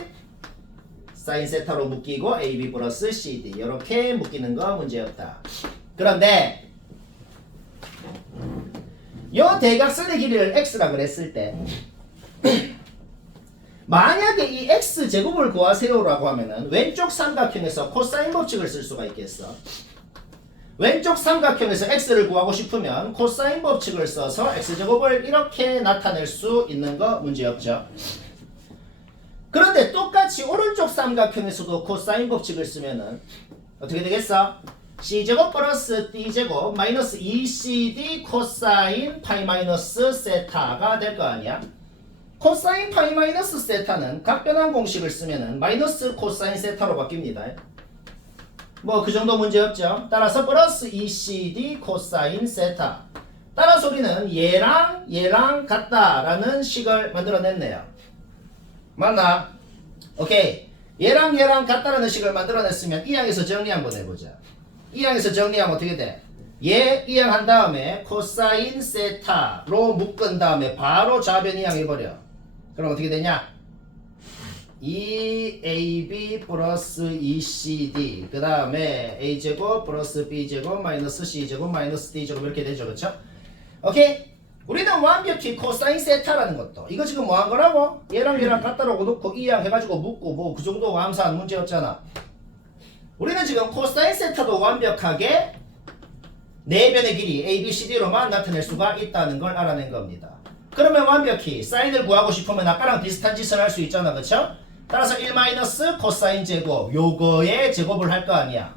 sin 세타로 묶이고 AB 플러스 CD 이렇게 묶이는 거 문제 없다. 그런데 요 대각선의 길이를 x라 그랬을 때 만약에 이 x제곱을 구하세요라고 하면은 왼쪽 삼각형에서 코사인 법칙을 쓸 수가 있겠어. 왼쪽 삼각형에서 x를 구하고 싶으면 코사인 법칙을 써서 x제곱을 이렇게 나타낼 수 있는 거 문제없죠. 그런데 똑같이 오른쪽 삼각형에서도 코사인 법칙을 쓰면은 어떻게 되겠어? c제곱 플러스 d제곱 마이너스 2cd 코사인 파이 마이너스 세타가 될 거 아니야? 코사인 파이 마이너스 세타는 각변환 공식을 쓰면은 마이너스 코사인 세타로 바뀝니다. 뭐 그 정도 문제 없죠. 따라서 플러스 2cd 코사인 세타. 따라서 우리는 얘랑 같다라는 식을 만들어냈네요. 맞나? 오케이. 얘랑 같다라는 식을 만들어냈으면 이 항에서 정리 한번 해보자. 이 항에서 정리하면 어떻게 돼? 얘 이항 한 다음에 코사인 세타로 묶은 다음에 바로 좌변 이항 해버려. 그럼 어떻게 되냐? 2ab 플러스 2cd 그 다음에 a제곱 플러스 b제곱 마이너스 c제곱 마이너스 d제곱 이렇게 되죠. 그렇죠? 오케이? 우리는 완벽히 코사인 세타라는 것도 이거 지금 뭐 한 거라고? 얘랑 같다라고 놓고 이항 해가지고 묶고 뭐 그 정도 감사한 문제 없잖아. 우리는 지금 코사인 세타도 완벽하게 내변의 길이 ABCD로만 나타낼 수가 있다는 걸 알아낸 겁니다. 그러면 완벽히 사인을 구하고 싶으면 아까랑 비슷한 짓을 할 수 있잖아. 그쵸? 따라서 1 마이너스 코사인 제곱 요거의 제곱을 할 거 아니야.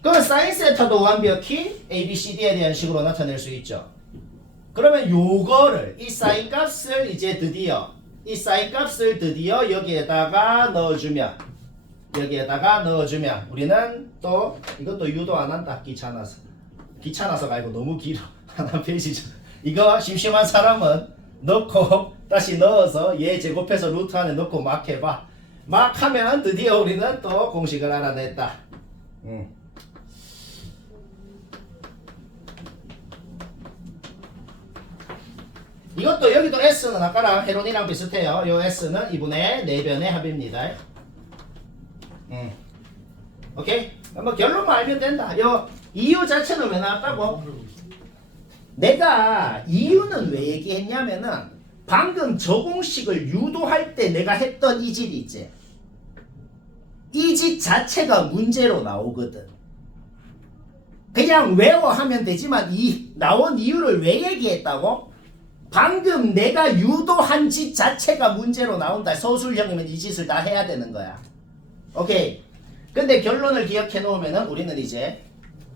그러면 사인 세타도 완벽히 ABCD에 대한 식으로 나타낼 수 있죠. 그러면 요거를 이 사인 값을 이제 드디어 여기에다가 넣어주면 우리는 또 이것도 유도 안 한다. 귀찮아서가 아니고 너무 길어. 하나 페이지죠. 이거 심심한 사람은 넣고 다시 넣어서 얘 제곱해서 루트 안에 넣고 막 해봐. 막 하면 드디어 우리는 또 공식을 알아냈다. 이것도 여기도 S는 아까랑 헤론이랑 비슷해요. 요 S는 2분의 4변의 합입니다. 오케이? 뭐 결론만 알면 된다. 요 이유 자체는 왜 나왔다고? 내가 이유는 왜 얘기했냐면은 방금 저 공식을 유도할 때 내가 했던 이 짓 있지. 이 짓 자체가 문제로 나오거든. 그냥 외워하면 되지만 이 나온 이유를 왜 얘기했다고? 방금 내가 유도한 짓 자체가 문제로 나온다. 서술형이면 이 짓을 다 해야 되는 거야. 오케이. 근데 결론을 기억해 놓으면은 우리는 이제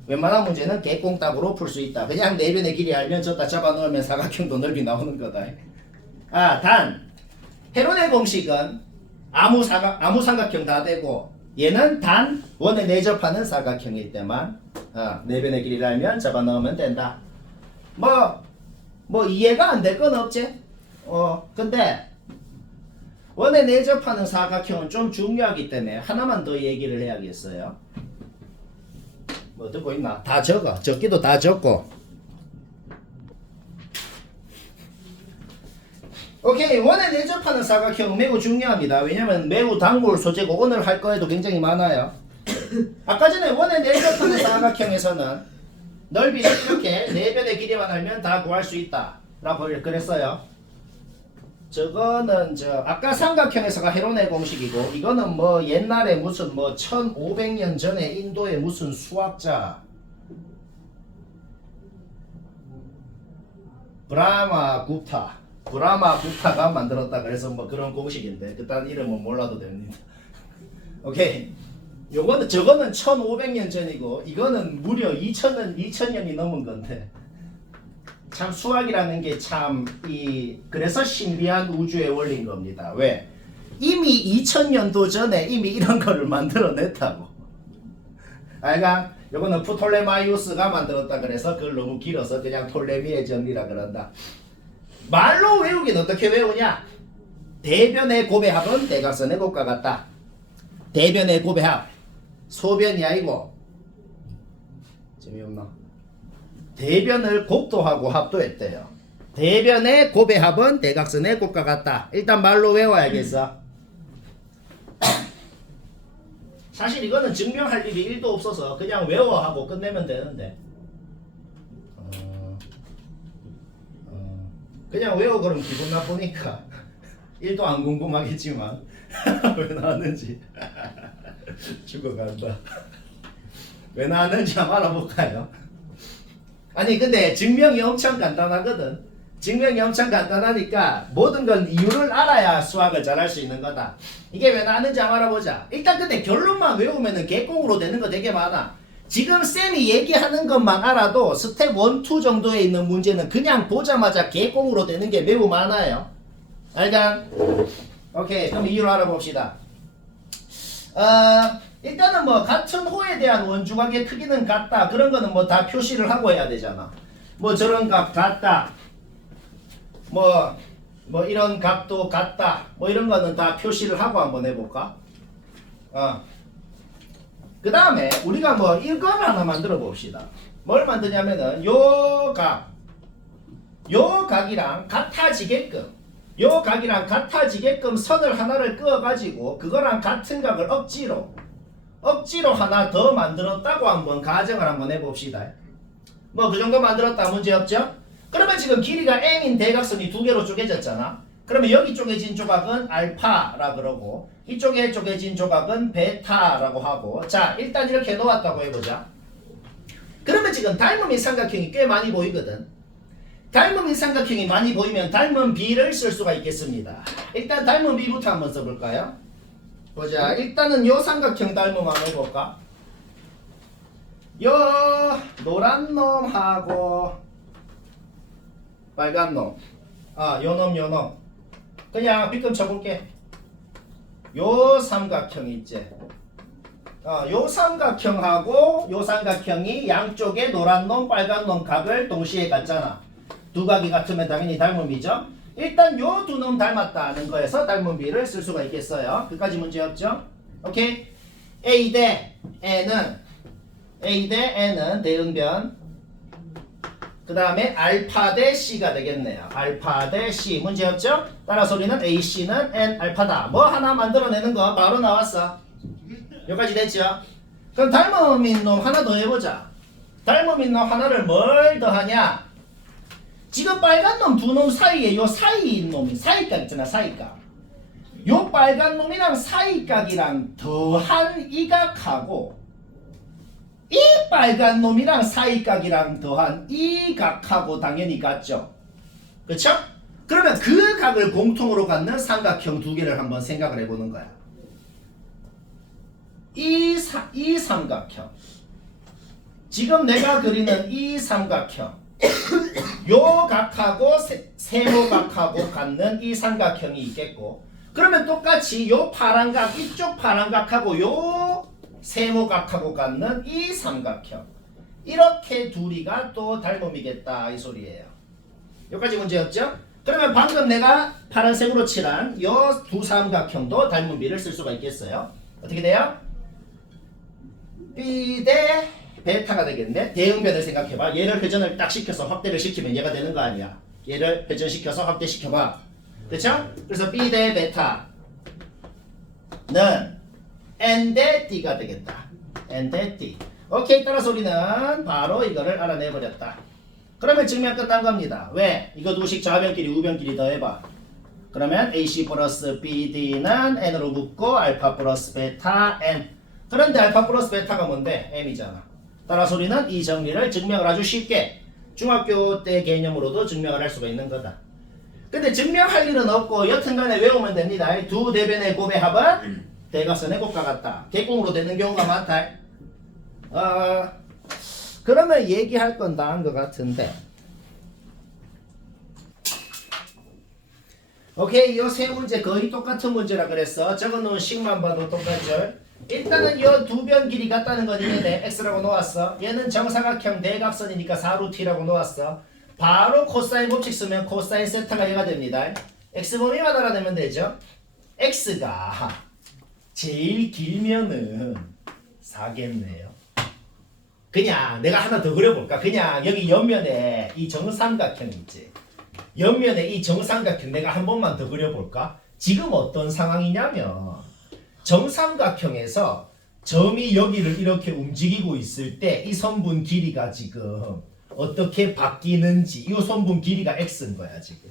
웬만한 문제는 개꽁딱으로 풀 수 있다. 그냥 내변의 길이 알면 저다 잡아 넣으면 사각형도 넓이 나오는 거다. 단 헤론의 공식은 아무 삼각형 다 되고 얘는 단 원에 내접하는 사각형일 때만 내변의 길이를 알면 잡아 넣으면 된다. 뭐 이해가 안 될 건 없지. 근데 원에 내접하는 사각형은 좀 중요하기 때문에 하나만 더 얘기를 해야겠어요. 뭐 듣고 있나? 다 적어. 적기도 다 적고. 오케이. 원에 내접하는 사각형 매우 중요합니다. 왜냐면 매우 단골 소재고 오늘 할 거에도 굉장히 많아요. 아까 전에 원에 내접하는 사각형에서는 넓이를 이렇게 내변의 길이만 알면 다 구할 수 있다 라고 그랬어요. 저거는 아까 삼각형에서가 헤론의 공식이고 이거는 뭐 옛날에 무슨 1500년 전에 인도의 무슨 수학자 브라마구타가 만들었다 그래서 뭐 그런 공식인데 그딴 이름은 몰라도 됩니다. 오케이. 저거는 1500년 전이고 이거는 무려 2000년이 넘은 건데 참 수학이라는 게 참 그래서 신비한 우주의 원리인 겁니다. 왜? 이미 2000년도 전에 이미 이런 거를 만들어냈다고. 그러니까 요거는 프톨레마이오스가 만들었다 그래서 그걸 너무 길어서 그냥 톨레미의 정리라 그런다. 말로 외우긴 어떻게 외우냐? 대변의 곱의 합은 대각선의 곱과 같다. 대변의 곱의 합. 소변이 아니고 재미없나? 대변을 곱도 하고 합도 했대요. 대변의 곱의 합은 대각선의 곱과 같다. 일단 말로 외워야겠어. 사실 이거는 증명할 일이 1도 없어서 그냥 외워하고 끝내면 되는데 그냥 외워 그럼 기분 나쁘니까 1도 안 궁금하겠지만 왜 나왔는지 죽어간다. 왜 나왔는지 한번 알아볼까요? 아니 근데 증명이 엄청 간단하거든. 증명이 엄청 간단하니까 모든 건 이유를 알아야 수학을 잘할 수 있는 거다. 이게 왜 나왔는지 한번 알아보자. 일단 근데 결론만 외우면은 개꽁으로 되는 거 되게 많아. 지금 쌤이 얘기하는 것만 알아도 스텝 1, 2 정도에 있는 문제는 그냥 보자마자 개꽁으로 되는 게 매우 많아요. 알까? 오케이. 그럼 이유를 알아봅시다. 일단은 뭐 같은 호에 대한 원주각의 크기는 같다. 그런 거는 뭐 다 표시를 하고 해야 되잖아. 뭐 저런 값 같다. 뭐 이런 값도 같다. 뭐 이런 거는 다 표시를 하고 한번 해볼까? 그 다음에 우리가 뭐 이걸 하나 만들어 봅시다. 뭘 만드냐면은 요 각이랑 같아지게끔 선을 하나를 그어가지고 그거랑 같은 각을 억지로 하나 더 만들었다고 한번 가정을 한번 해봅시다. 뭐 그 정도 만들었다 문제없죠? 그러면 지금 길이가 m인 대각선이 두 개로 쪼개졌잖아. 그러면 여기 쪼개진 조각은 알파라 그러고 이쪽에 쪼개진 조각은 베타라고 하고 자 일단 이렇게 놓았다고 해보자. 그러면 지금 닮음인 삼각형이 꽤 많이 보이거든. 닮음인 삼각형이 많이 보이면 닮은 B를 쓸 수가 있겠습니다. 일단 닮은 B부터 한번 써볼까요? 보자. 일단은 요 삼각형 닮음 한번 해볼까? 요 노란 놈하고 빨간 놈. 요 놈. 그냥 빗금 쳐볼게. 요 삼각형 있지? 요 삼각형하고 요 삼각형이 양쪽에 노란 놈, 빨간 놈 각을 동시에 갖잖아. 두 각이 같으면 당연히 닮음이죠. 일단 요 두 놈 닮았다는 거에서 닮은 B를 쓸 수가 있겠어요. 그까지 문제 없죠? 오케이. A 대 N은 대응변. 그 다음에 알파 대 C가 되겠네요. 알파 대 C. 문제 없죠? 따라서 우리는 AC는 N 알파다. 뭐 하나 만들어내는 거 바로 나왔어. 여기까지 됐죠? 그럼 닮음인 놈 하나 더 해보자. 닮음 있는 하나를 뭘 더하냐? 지금 빨간 놈 두 놈 사이에 요 사이인 놈이 사이각 있잖아. 사이각. 요 빨간 놈이랑 사이각이랑 더한 이 각하고 이 빨간 놈이랑 사이각이랑 더한 이 각하고 당연히 같죠. 그쵸? 그러면 그 각을 공통으로 갖는 삼각형 두 개를 한번 생각을 해보는 거야. 이 삼각형. 지금 내가 그리는 이 삼각형. 요 각하고 세모각하고 갖는 이 삼각형이 있겠고, 그러면 똑같이 요 파란각, 이쪽 파란각하고 요 세모각하고 갖는 이 삼각형. 이렇게 둘이가 또 닮음이겠다 이 소리예요. 여기까지 문제였죠? 그러면 방금 내가 파란색으로 칠한 요 두 삼각형도 닮음비를 쓸 수가 있겠어요. 어떻게 돼요? B 대 베타가 되겠네. 대응변을 생각해봐. 얘를 회전을 딱 시켜서 확대를 시키면 얘가 되는 거 아니야. 얘를 회전시켜서 확대시켜봐. 그쵸? 그래서 B 대 베타는 N 대 D가 되겠다. N 대 D. 오케이. 따라서 우리는 바로 이거를 알아내버렸다. 그러면 증명 끝난 겁니다. 왜? 이거 두식 좌변끼리 우변끼리 더해봐. 그러면 AC 플러스 BD는 N으로 묶고 알파 플러스 베타 N. 그런데 알파 플러스 베타가 뭔데? M이잖아. 따라서 우리는 이 정리를 증명을 아주 쉽게 중학교 때 개념으로도 증명을 할 수가 있는 거다. 근데 증명할 일은 없고 여튼간에 외우면 됩니다. 두 대변의 곱의 합은 대각선의 곱과 같다. 개공으로 되는 경우가 많다. 그러면 얘기할 건 다 한 것 같은데. 오케이. 이 세 문제 거의 똑같은 문제라 그랬어. 적어놓은 식만 봐도 똑같죠. 일단은 이 두 변 길이 같다는 건 이해돼. x라고 놓았어. 얘는 정사각형 대각선이니까 4루t라고 놓았어. 바로 코사인 법칙 쓰면 코사인 세타가 얘가 됩니다. x범위만 알아내면 되죠. x가 제일 길면은 4겠네요. 그냥 내가 하나 더 그려볼까? 그냥 여기 옆면에 이 정삼각형 있지. 옆면에 이 정삼각형 내가 한 번만 더 그려볼까? 지금 어떤 상황이냐면 정삼각형에서 점이 여기를 이렇게 움직이고 있을 때 이 선분 길이가 지금 어떻게 바뀌는지, 이 선분 길이가 x인 거야 지금.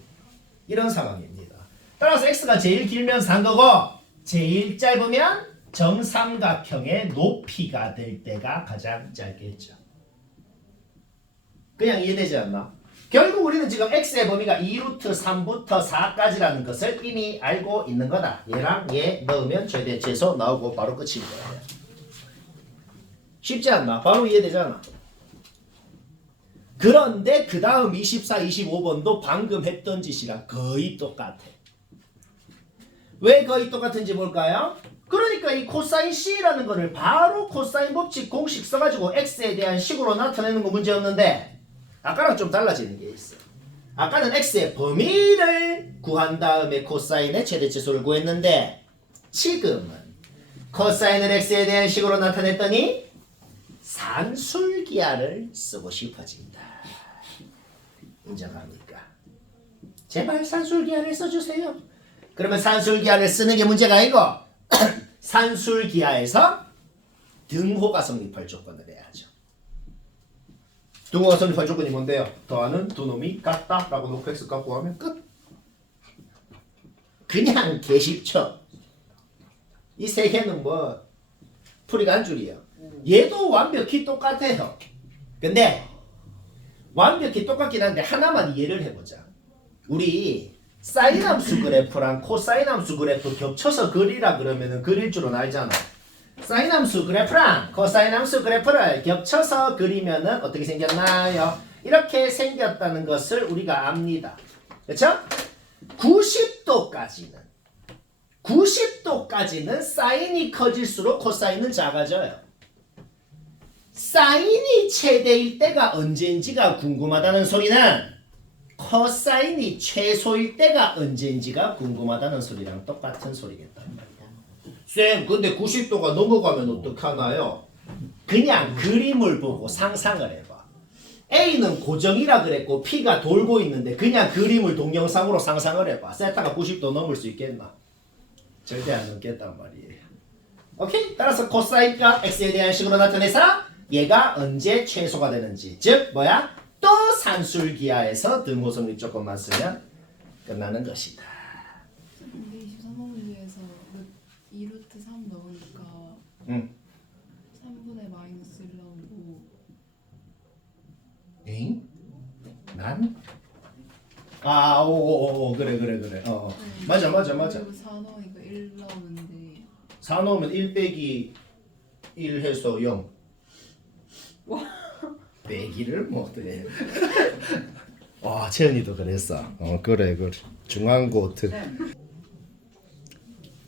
이런 상황입니다. 따라서 x가 제일 길면 4인 거고 제일 짧으면 정삼각형의 높이가 될 때가 가장 짧겠죠. 그냥 이해되지 않나? 결국 우리는 지금 x의 범위가 2루트 3부터 4까지라는 것을 이미 알고 있는 거다. 얘랑 얘 넣으면 최대 최소 나오고 바로 끝인 거야. 쉽지 않나? 바로 이해되잖아. 그런데 그 다음 24, 25번도 방금 했던 짓이랑 거의 똑같아. 왜 거의 똑같은지 볼까요? 그러니까 이 코사인 C라는 거를 바로 코사인 법칙 공식 써가지고 x에 대한 식으로 나타내는 거 문제였는데 아까랑 좀 달라지는 게 있어. 아까는 x의 범위를 구한 다음에 코사인의 최대치수를 구했는데 지금은 코사인을 x에 대한 식으로 나타냈더니 산술기하를 쓰고 싶어진다. 인정합니까? 제발 산술기하를 써주세요. 그러면 산술기하를 쓰는 게 문제가 아니고 산술기하에서 등호가 성립할 조건을 해야죠. 등호가 성립할 조건이 뭔데요? 더하는 두 놈이 같다 라고 놓고 x 갖고 하면 끝. 그냥 개쉽죠. 이 세 개는 뭐 풀이가 한 줄이에요. 얘도 완벽히 똑같아요. 근데 완벽히 똑같긴 한데 하나만 이해를 해보자. 우리 사인 함수 그래프랑 코사인 함수 그래프 겹쳐서 그리라 그러면은 그릴 줄은 알잖아. 사인 함수 그래프랑 코사인 함수 그래프를 겹쳐서 그리면은 어떻게 생겼나요? 이렇게 생겼다는 것을 우리가 압니다. 그렇죠? 90도까지는 사인이 커질수록 코사인은 작아져요. 사인이 최대일 때가 언제인지가 궁금하다는 소리는 코사인이 최소일 때가 언제인지가 궁금하다는 소리랑 똑같은 소리겠단 말이야. 쌤, 근데 90도가 넘어가면 어떡하나요? 그냥 그림을 보고 상상을 해봐. A는 고정이라 그랬고 P가 돌고 있는데 그냥 그림을 동영상으로 상상을 해봐. 세타가 90도 넘을 수 있겠나? 절대 안 넘겠단 말이에요. 오케이? 따라서 코사인값 x에 대한 식으로 나타내서 얘가 언제 최소가 되는지. 즉 뭐야? 또 산술기하에서 등호성립 조건만 쓰면 끝나는 것이다. 근데 23번 문제에서 2루트 3 넣으니까 응. 3분의 마이너스 1 나오고 에잉? 난? 아, 오, 그래. 네. 맞아. 그리고 4 넣으니까 1 나오는데 4 넣으면 1 빼기 1 해서 0. 빼기를 못해. 와, 채연이도 그랬어. 그래. 중앙고트.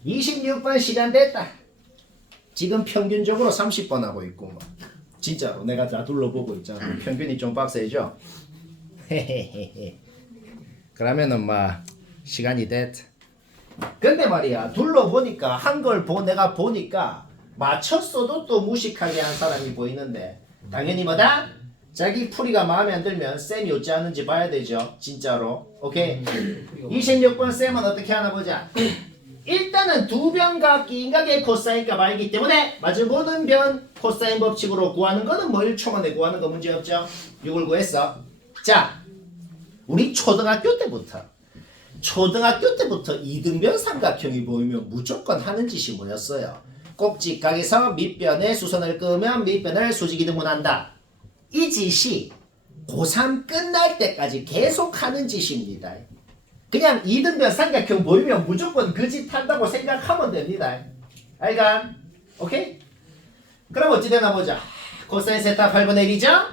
26번 시간 됐다. 지금 평균적으로 30번 하고 있고 뭐. 진짜로 내가 다 둘러보고 있잖아. 평균이 좀 빡세죠? 헤헤헤헤. 그러면은 막 시간이 됐다. 근데 말이야 둘러보니까 한 걸 내가 보니까 맞췄어도 또 무식하게 한 사람이 보이는데 당연히 뭐다? 자기 풀이가 마음에 안 들면 쌤이 어찌 하는지 봐야 되죠. 진짜로. 오케이. 26번 쌤은 어떻게 하나 보자. 일단은 두 변각 기인각의 코사인값 알기 때문에 마주 모든 변 코사인 법칙으로 구하는 거는 뭐 1초 만에 구하는 거 문제 없죠. 이걸 구했어. 자, 우리 초등학교 때부터 2등변 삼각형이 보이면 무조건 하는 짓이 뭐였어요? 꼭지각에서 밑변에 수선을 끄면 밑변을 수직이 등분한다. 이 짓이 고3 끝날 때까지 계속 하는 짓입니다. 그냥 2등변 삼각형 보이면 무조건 그 짓 한다고 생각하면 됩니다. 알간? 오케이? 그럼 어찌 되나 보자. 코사인 세타 8분의 1이죠?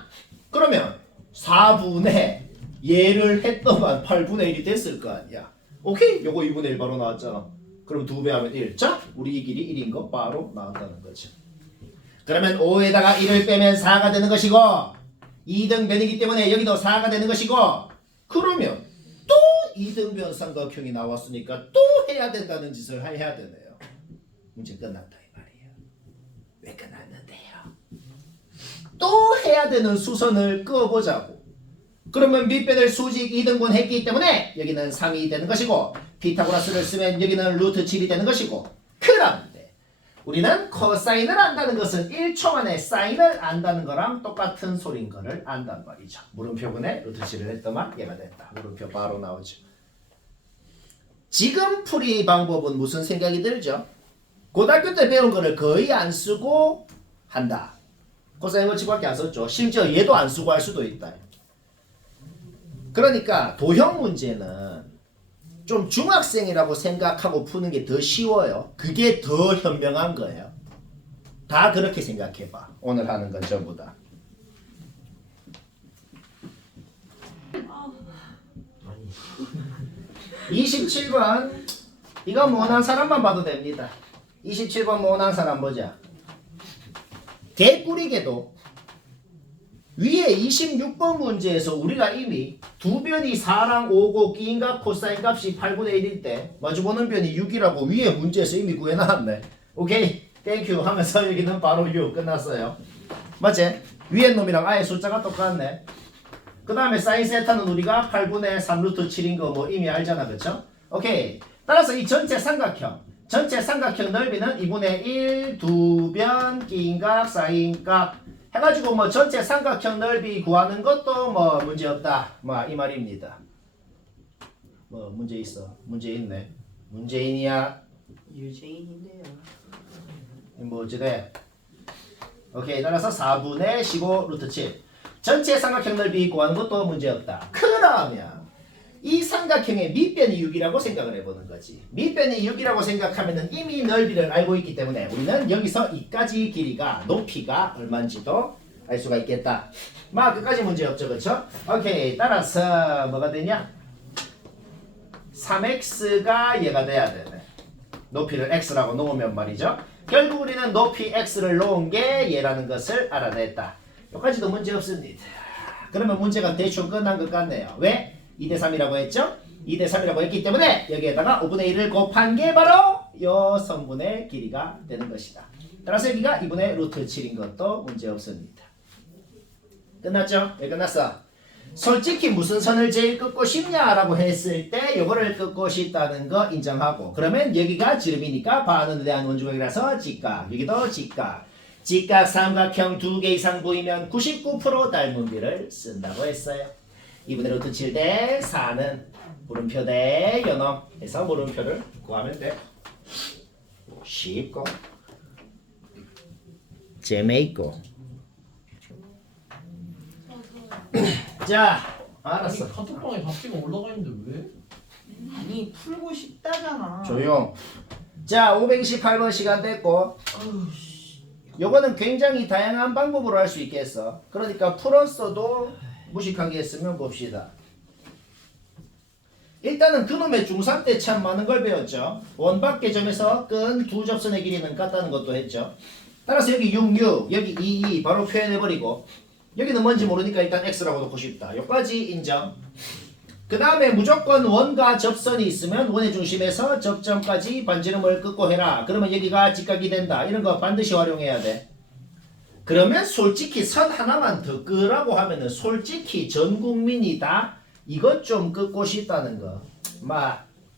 그러면 4분의 얘를 했더만 8분의 1이 됐을 거 아니야. 오케이? 요거 2분의 1 바로 나왔잖아. 그럼 2배 하면 1. 자, 우리 이 길이 1인 거 바로 나온다는 거죠. 그러면 5에다가 1을 빼면 4가 되는 것이고 2등변이기 때문에 여기도 4가 되는 것이고 그러면 또 2등변 삼각형이 나왔으니까 또 해야 된다는 짓을 해야 되네요. 문제 끝났다 이 말이에요. 왜 끝났는데요? 또 해야 되는 수선을 그어보자고. 그러면 밑변을 수직 2등분 했기 때문에 여기는 3이 되는 것이고 피타고라스를 쓰면 여기는 루트 7이 되는 것이고 그런데 우리는 코사인을 안다는 것은 1초 만에 사인을 안다는 거랑 똑같은 소린 거를 안단 말이죠. 물음표분에 루트 7을 했더만 얘가 됐다. 물음표 바로 나오죠. 지금 풀이 방법은 무슨 생각이 들죠? 고등학교 때 배운 거를 거의 안 쓰고 한다. 코사인 법칙밖에 안 썼죠. 심지어 얘도 안 쓰고 할 수도 있다. 그러니까 도형 문제는 좀 중학생이라고 생각하고 푸는 게 더 쉬워요. 그게 더 현명한 거예요. 다 그렇게 생각해봐. 오늘 하는 건 전부 다. 27번 이거 모난 사람만 봐도 됩니다. 27번 모난 사람 보자. 개꿀이게도 위에 26번 문제에서 우리가 이미 두 변이 4랑 5고 기인값 코사인 값이 8분의 1일 때 마주보는 변이 6이라고 위에 문제에서 이미 구해놨네. 오케이 땡큐 하면서 여기는 바로 6 끝났어요. 맞지? 위에 놈이랑 아예 숫자가 똑같네. 그 다음에 사인 세타는 우리가 8분의 3 루트 7인 거 뭐 이미 알잖아. 그쵸? 오케이. 따라서 이 전체 삼각형 넓이는 2분의 1 두 변 기인값 사인값 해가지고 뭐 전체 삼각형 넓이 구하는 것도 뭐 문제 없다. 뭐 이 말입니다. 뭐 문제 있어? 문제 있네. 문제인이야. 유재인인데요. 뭐 어찌돼? 오케이. 따라서 4분의 15 루트 7. 전체 삼각형 넓이 구하는 것도 문제 없다. 그러면 이 삼각형의 밑변이 6이라고 생각을 해보는 거지. 밑변이 6이라고 생각하면은 이미 넓이를 알고 있기 때문에 우리는 여기서 이까지 길이가 높이가 얼마인지도 알 수가 있겠다. 막 끝까지 문제 없죠, 그렇죠? 오케이. 따라서 뭐가 되냐? 3x가 얘가 돼야 되네. 높이를 x라고 놓으면 말이죠. 결국 우리는 높이 x를 놓은 게 얘라는 것을 알아냈다. 여기까지도 문제 없습니다. 그러면 문제가 대충 끝난 것 같네요. 왜? 2대 3이라고 했죠? 2대 3이라고 했기 때문에 여기에다가 5분의 1을 곱한 게 바로 요 성분의 길이가 되는 것이다. 따라서 여기가 2분의 루트 7인 것도 문제 없습니다. 끝났죠? 네, 끝났어. 솔직히 무슨 선을 제일 긋고 싶냐라고 했을 때 요거를 긋고 싶다는 거 인정하고 그러면 여기가 지름이니까 반원에 대한 원주각이라서 직각 여기도 직각 직각 삼각형 2개 이상 보이면 99% 닮은 비를 쓴다고 했어요. 2분의 루트 7 대 4는 물음표 대 연어 해서 물음표를 구하면 돼. 쉽고 재미있고. 자, 알았어. 아니 카톡방에 답지가 올라가 있는데 왜? 아니 풀고 싶다잖아. 조용. 자, 528번 시간 됐고, 요거는 굉장히 다양한 방법으로 할 수 있겠어. 그러니까 풀었어도 무식하게 했으면 봅시다. 일단은 그놈의 중3 때 참 많은 걸 배웠죠. 원밖의 점에서 끈 두 접선의 길이는 같다는 것도 했죠. 따라서 여기 66, 여기 22 바로 표현해버리고, 여기는 뭔지 모르니까 일단 x라고 놓고 싶다. 여기까지 인정. 그 다음에 무조건 원과 접선이 있으면 원의 중심에서 접점까지 반지름을 긋고 해라. 그러면 여기가 직각이 된다. 이런 거 반드시 활용해야 돼. 그러면 솔직히 선 하나만 더 끄라고 하면은 솔직히 전 국민이 다 이것 좀 긋고 싶다는 거.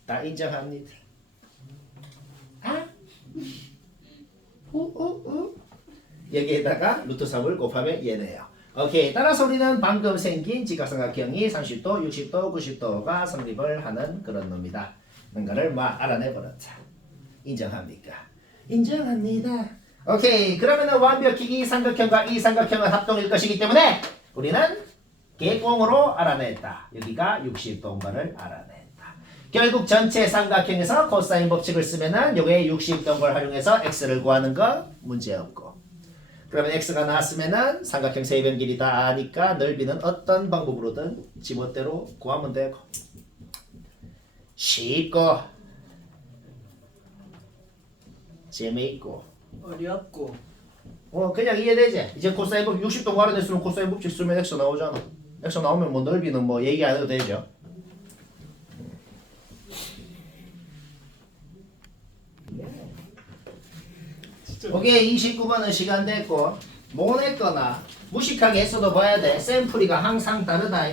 다 인정합니다. 아? 여기에다가 루트 3을 곱하면 얘네요. 오케이. 따라서 우리는 방금 생긴 직각삼각형이 30도, 60도, 90도가 성립을 하는 그런 놈이다. 뭔가를 알아내버렸다. 인정합니까? 인정합니다. 오케이. 그러면은 완벽히 이 삼각형과 이 삼각형은 합동일 것이기 때문에 우리는 개공으로 알아냈다. 여기가 60도인 알아냈다. 결국 전체 삼각형에서 코사인 법칙을 쓰면은 요게 60도인 걸 활용해서 x를 구하는 거 문제없고. 그러면 x가 나왔으면은 삼각형 세변 길이 다 아니까 넓이는 어떤 방법으로든 지멋대로 구하면 되고. 쉽고 재미있고 어렵고. 그냥 이해되지? 이제 코사인 법 60도 알아냈으면 코사인 법칙 쓰면 x 나오잖아. x 나오면 뭐 넓이는 뭐 얘기 안 해도 되죠. 오케이. 29번은 시간 됐고, 모냈거나 무식하게 했어도 봐야 돼. 샘플이가 항상 다르다.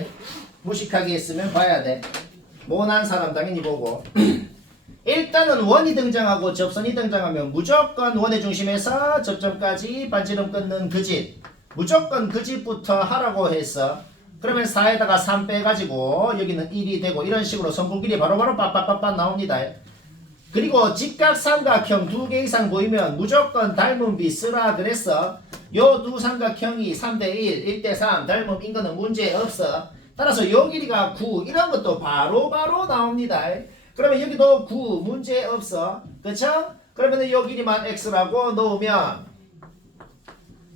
무식하게 했으면 봐야 돼. 모난 사람 당연히 보고. 일단은 원이 등장하고 접선이 등장하면 무조건 원의 중심에서 접점까지 반지름 끊는 그 집. 무조건 그 집부터 하라고 했어. 그러면 4에다가 3 빼가지고 여기는 1이 되고 이런 식으로 선분길이 바로바로 빠빠빠빠 나옵니다. 그리고 직각 삼각형 2개 이상 보이면 무조건 닮은 비 쓰라 그랬어. 요 두 삼각형이 3대1, 1대3 닮음인 거는 문제 없어. 따라서 요 길이가 9 이런 것도 바로바로 나옵니다. 그러면 여기도 9 문제 없어. 그쵸? 그러면 요 길이만 x라고 놓으면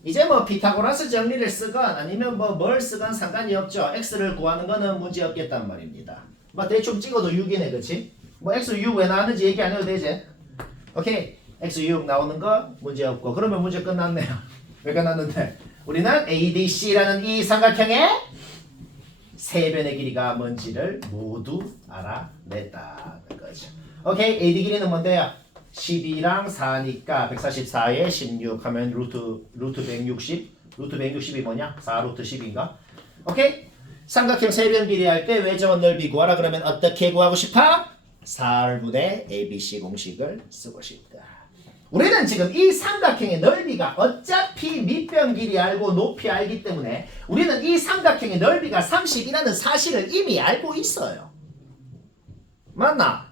이제 뭐 피타고라스 정리를 쓰건 아니면 뭘 쓰건 상관이 없죠. x를 구하는 거는 문제 없겠단 말입니다. 대충 찍어도 6이네. 그치? x 6 왜 나왔는지 얘기 안 해도 되지? 오케이. x 6 나오는 거 문제 없고. 그러면 문제 끝났네요. 왜 끝났는데? 우리는 ADC라는 이 삼각형의 세변의 길이가 뭔지를 모두 알아냈다는 거죠. 오케이. AD 길이는 뭔데요? 12랑 4니까 144에 16 하면 루트 160. 루트 160이 뭐냐? 4 루트 10인가? 오케이. 삼각형 세변 길이 할 때 외접원 넓이 구하라 그러면 어떻게 구하고 싶어? 4분의 ABC 공식을 쓰고 싶다. 우리는 지금 이 삼각형의 넓이가 어차피 밑변 길이 알고 높이 알기 때문에 우리는 이 삼각형의 넓이가 30이라는 사실을 이미 알고 있어요. 맞나?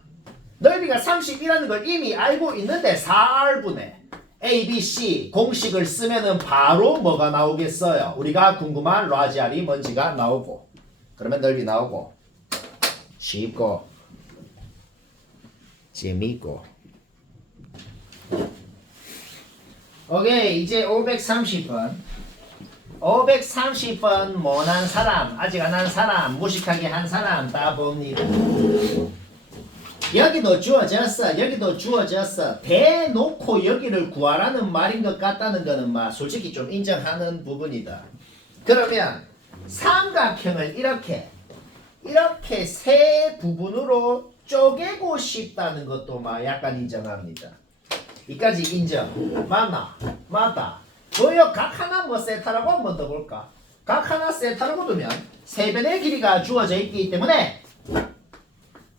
넓이가 30이라는 걸 이미 알고 있는데 4분의 ABC 공식을 쓰면은 바로 뭐가 나오겠어요? 우리가 궁금한 라지알이 뭔지가 나오고, 그러면 넓이 나오고, 쉽고 재미있고. 오케이. 이제 530번 530번 못한 사람, 아직 안 한 사람, 무식하게 한 사람 다 봅니다. 여기도 주어졌어. 여기도 주어졌어. 대놓고 여기를 구하라는 말인 것 같다는 거는 솔직히 좀 인정하는 부분이다. 그러면 삼각형을 이렇게 세 부분으로 쪼개고 싶다는 것도 약간 인정합니다. 이까지 인정. 맞다. 뭐요? 각 하나 세타라고 한 번 더 볼까? 각 하나 세타라고 두면 세변의 길이가 주어져 있기 때문에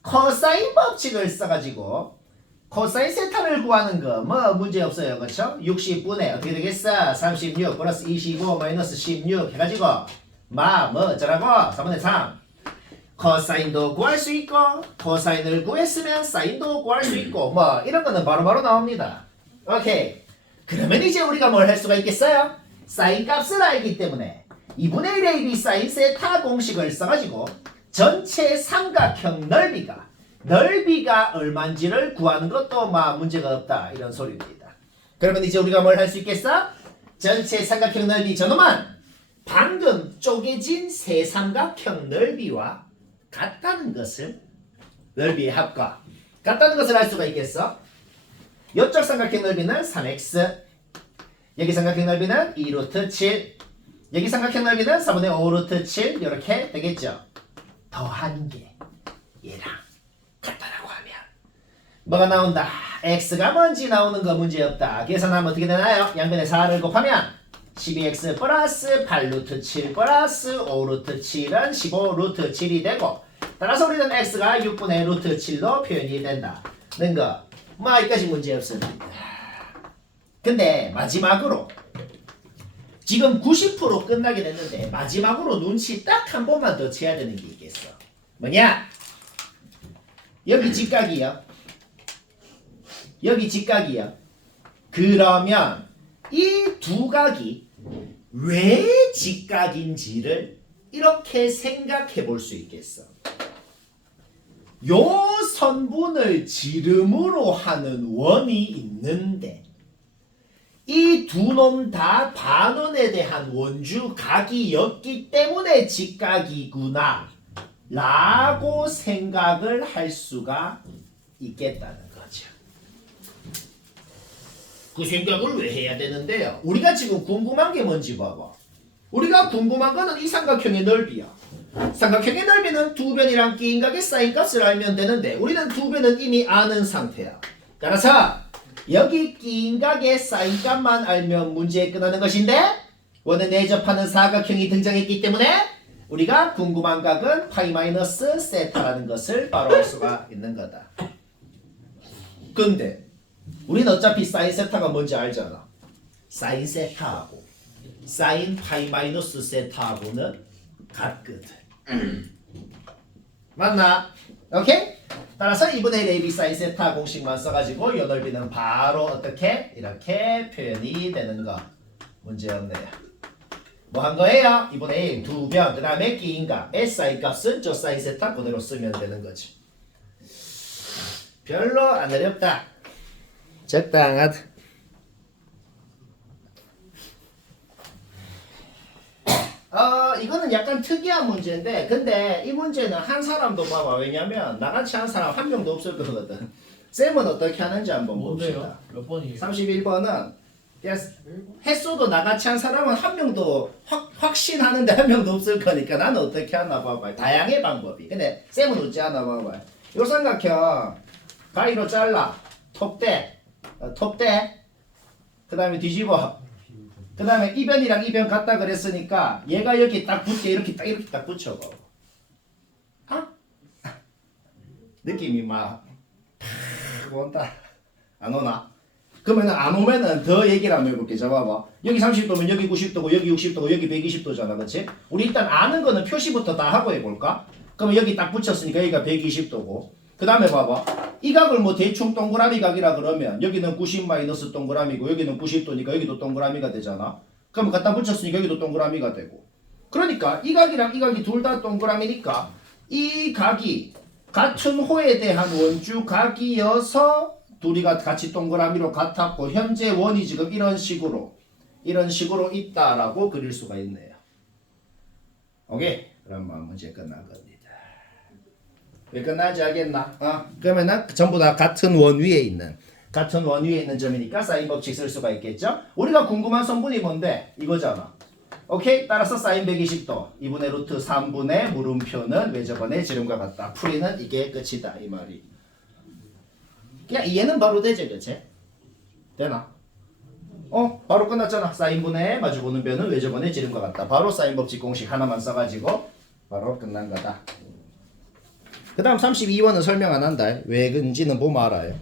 코사인 법칙을 써가지고 코사인 세타를 구하는 거 뭐 문제 없어요. 그렇죠? 60분의 어떻게 되겠어? 36 플러스 25 마이너스 16 해가지고 뭐 어쩌라고? 4분의 3 코사인도 구할 수 있고 코사인을 구했으면 사인도 구할 수 있고 뭐 이런 거는 바로바로 나옵니다. 오케이. 그러면 이제 우리가 뭘 할 수가 있겠어요? 사인 값을 알기 때문에 2분의 1 AB 사인 세타 공식을 써가지고 전체 삼각형 넓이가 얼마인지를 구하는 것도 막 문제가 없다 이런 소리입니다. 그러면 이제 우리가 뭘 할 수 있겠어? 전체 삼각형 넓이 저놈은 방금 쪼개진 세 삼각형 넓이와 같다는 것을 넓이의 합과 같다는 것을 알 수가 있겠어? 이쪽 삼각형 넓이는 3x 여기 삼각형 넓이는 2루트 7 여기 삼각형 넓이는 4분의 5루트 7 이렇게 되겠죠. 더한 게 얘랑 같다라고 하면 뭐가 나온다? x가 뭔지 나오는 거 문제없다. 계산하면 어떻게 되나요? 양변에 4를 곱하면 12x 플러스 8루트 7 플러스 5루트 7은 15루트 7이 되고 따라서 우리는 x가 6분의 루트 7로 표현이 된다는 거. 뭐 여기까지 문제없습니다. 근데 마지막으로 지금 90% 끝나게 됐는데 마지막으로 눈치 딱 한 번만 더 채야 되는 게 있겠어. 뭐냐? 여기 직각이요. 여기 직각이요. 그러면 이 두 각이 왜 직각인지를 이렇게 생각해 볼 수 있겠어. 요 선분을 지름으로 하는 원이 있는데 이 두 놈 다 반원에 대한 원주 각이었기 때문에 직각이구나 라고 생각을 할 수가 있겠다는 거죠. 그 생각을 왜 해야 되는데요? 우리가 지금 궁금한 게 뭔지 봐봐. 우리가 궁금한 거는 이 삼각형의 넓이야. 삼각형의 넓이는 두 변이랑 끼인각의 사인 값을 알면 되는데 우리는 두 변은 이미 아는 상태야. 따라서 여기 끼인각의 사인 값만 알면 문제에 끝나는 것인데 원에 내접하는 사각형이 등장했기 때문에 우리가 궁금한 각은 파이 마이너스 세타라는 것을 바로 알 수가 있는 거다. 근데 우리는 어차피 사인 세타가 뭔지 알잖아. 사인 세타하고 사인 파이 마이너스 세타하고는 같거든. 맞나? 오케이? 따라서 2분의 1 AB 사인 세타 공식만 써가지고 이 넓이는 바로 어떻게? 이렇게 표현이 되는 거. 문제없네요. 뭐 한 거예요? 2분의 1 두 변, 그 다음에 끼인각 S사인 값은 저 사인 세타 그대로 쓰면 되는 거지. 별로 안 어렵다. 적당하다. 이거는 약간 특이한 문제인데 근데 이 문제는 한 사람도 봐봐. 왜냐면 나같이 한 사람 한 명도 없을 거거든. 쌤은 어떻게 하는지 한번 봅시다. 뭔데요? 몇 번이에요? 31번은 햇소도 나같이 한 사람은 한 명도 확신하는데 한 명도 없을 거니까 나는 어떻게 하나 봐봐. 다양해 방법이. 근데 쌤은 어찌 하나 봐봐. 요 삼각형 가위로 잘라. 톱대 그 다음에 뒤집어. 그 다음에 이 변이랑 이 변 같다 그랬으니까 얘가 여기 딱 붙게 이렇게 딱 붙여봐. 아? 느낌이 막 온다. 안 오나? 그러면 안 오면은 더 얘기를 한번 해볼게. 자 봐봐. 여기 30도면 여기 90도고 여기 60도고 여기 120도잖아. 그치? 우리 일단 아는 거는 표시부터 다 하고 해볼까? 그러면 여기 딱 붙였으니까 여기가 120도고 그 다음에 봐봐. 이 각을 뭐 대충 동그라미 각이라 그러면 여기는 90 마이너스 동그라미고 여기는 90도니까 여기도 동그라미가 되잖아. 그러면 갖다 붙였으니까 여기도 동그라미가 되고. 그러니까 이 각이랑 이 각이 둘 다 동그라미니까 이 각이 같은 호에 대한 원주 각이어서 둘이 같이 동그라미로 같았고 현재 원이 지금 이런 식으로 있다라고 그릴 수가 있네요. 오케이? 그럼 문제 끝난 겁니다. 왜 끝나지 알겠나? 그러면은 전부 다 같은 원 위에 있는 점이니까 사인 법칙 쓸 수가 있겠죠? 우리가 궁금한 성분이 뭔데? 이거잖아. 오케이? 따라서 사인 120도 2분의 루트 3분의 물음표는 외접원의 지름과 같다. 풀이는 이게 끝이다 이 말이. 그냥 이해는 바로 되지 그치? 되나? 바로 끝났잖아. 사인분의 마주보는 변은 외접원의 지름과 같다. 바로 사인 법칙 공식 하나만 써가지고 바로 끝난 거다. 그 다음 32번은 설명 안 한다. 왜 그런지는 보면 알아요.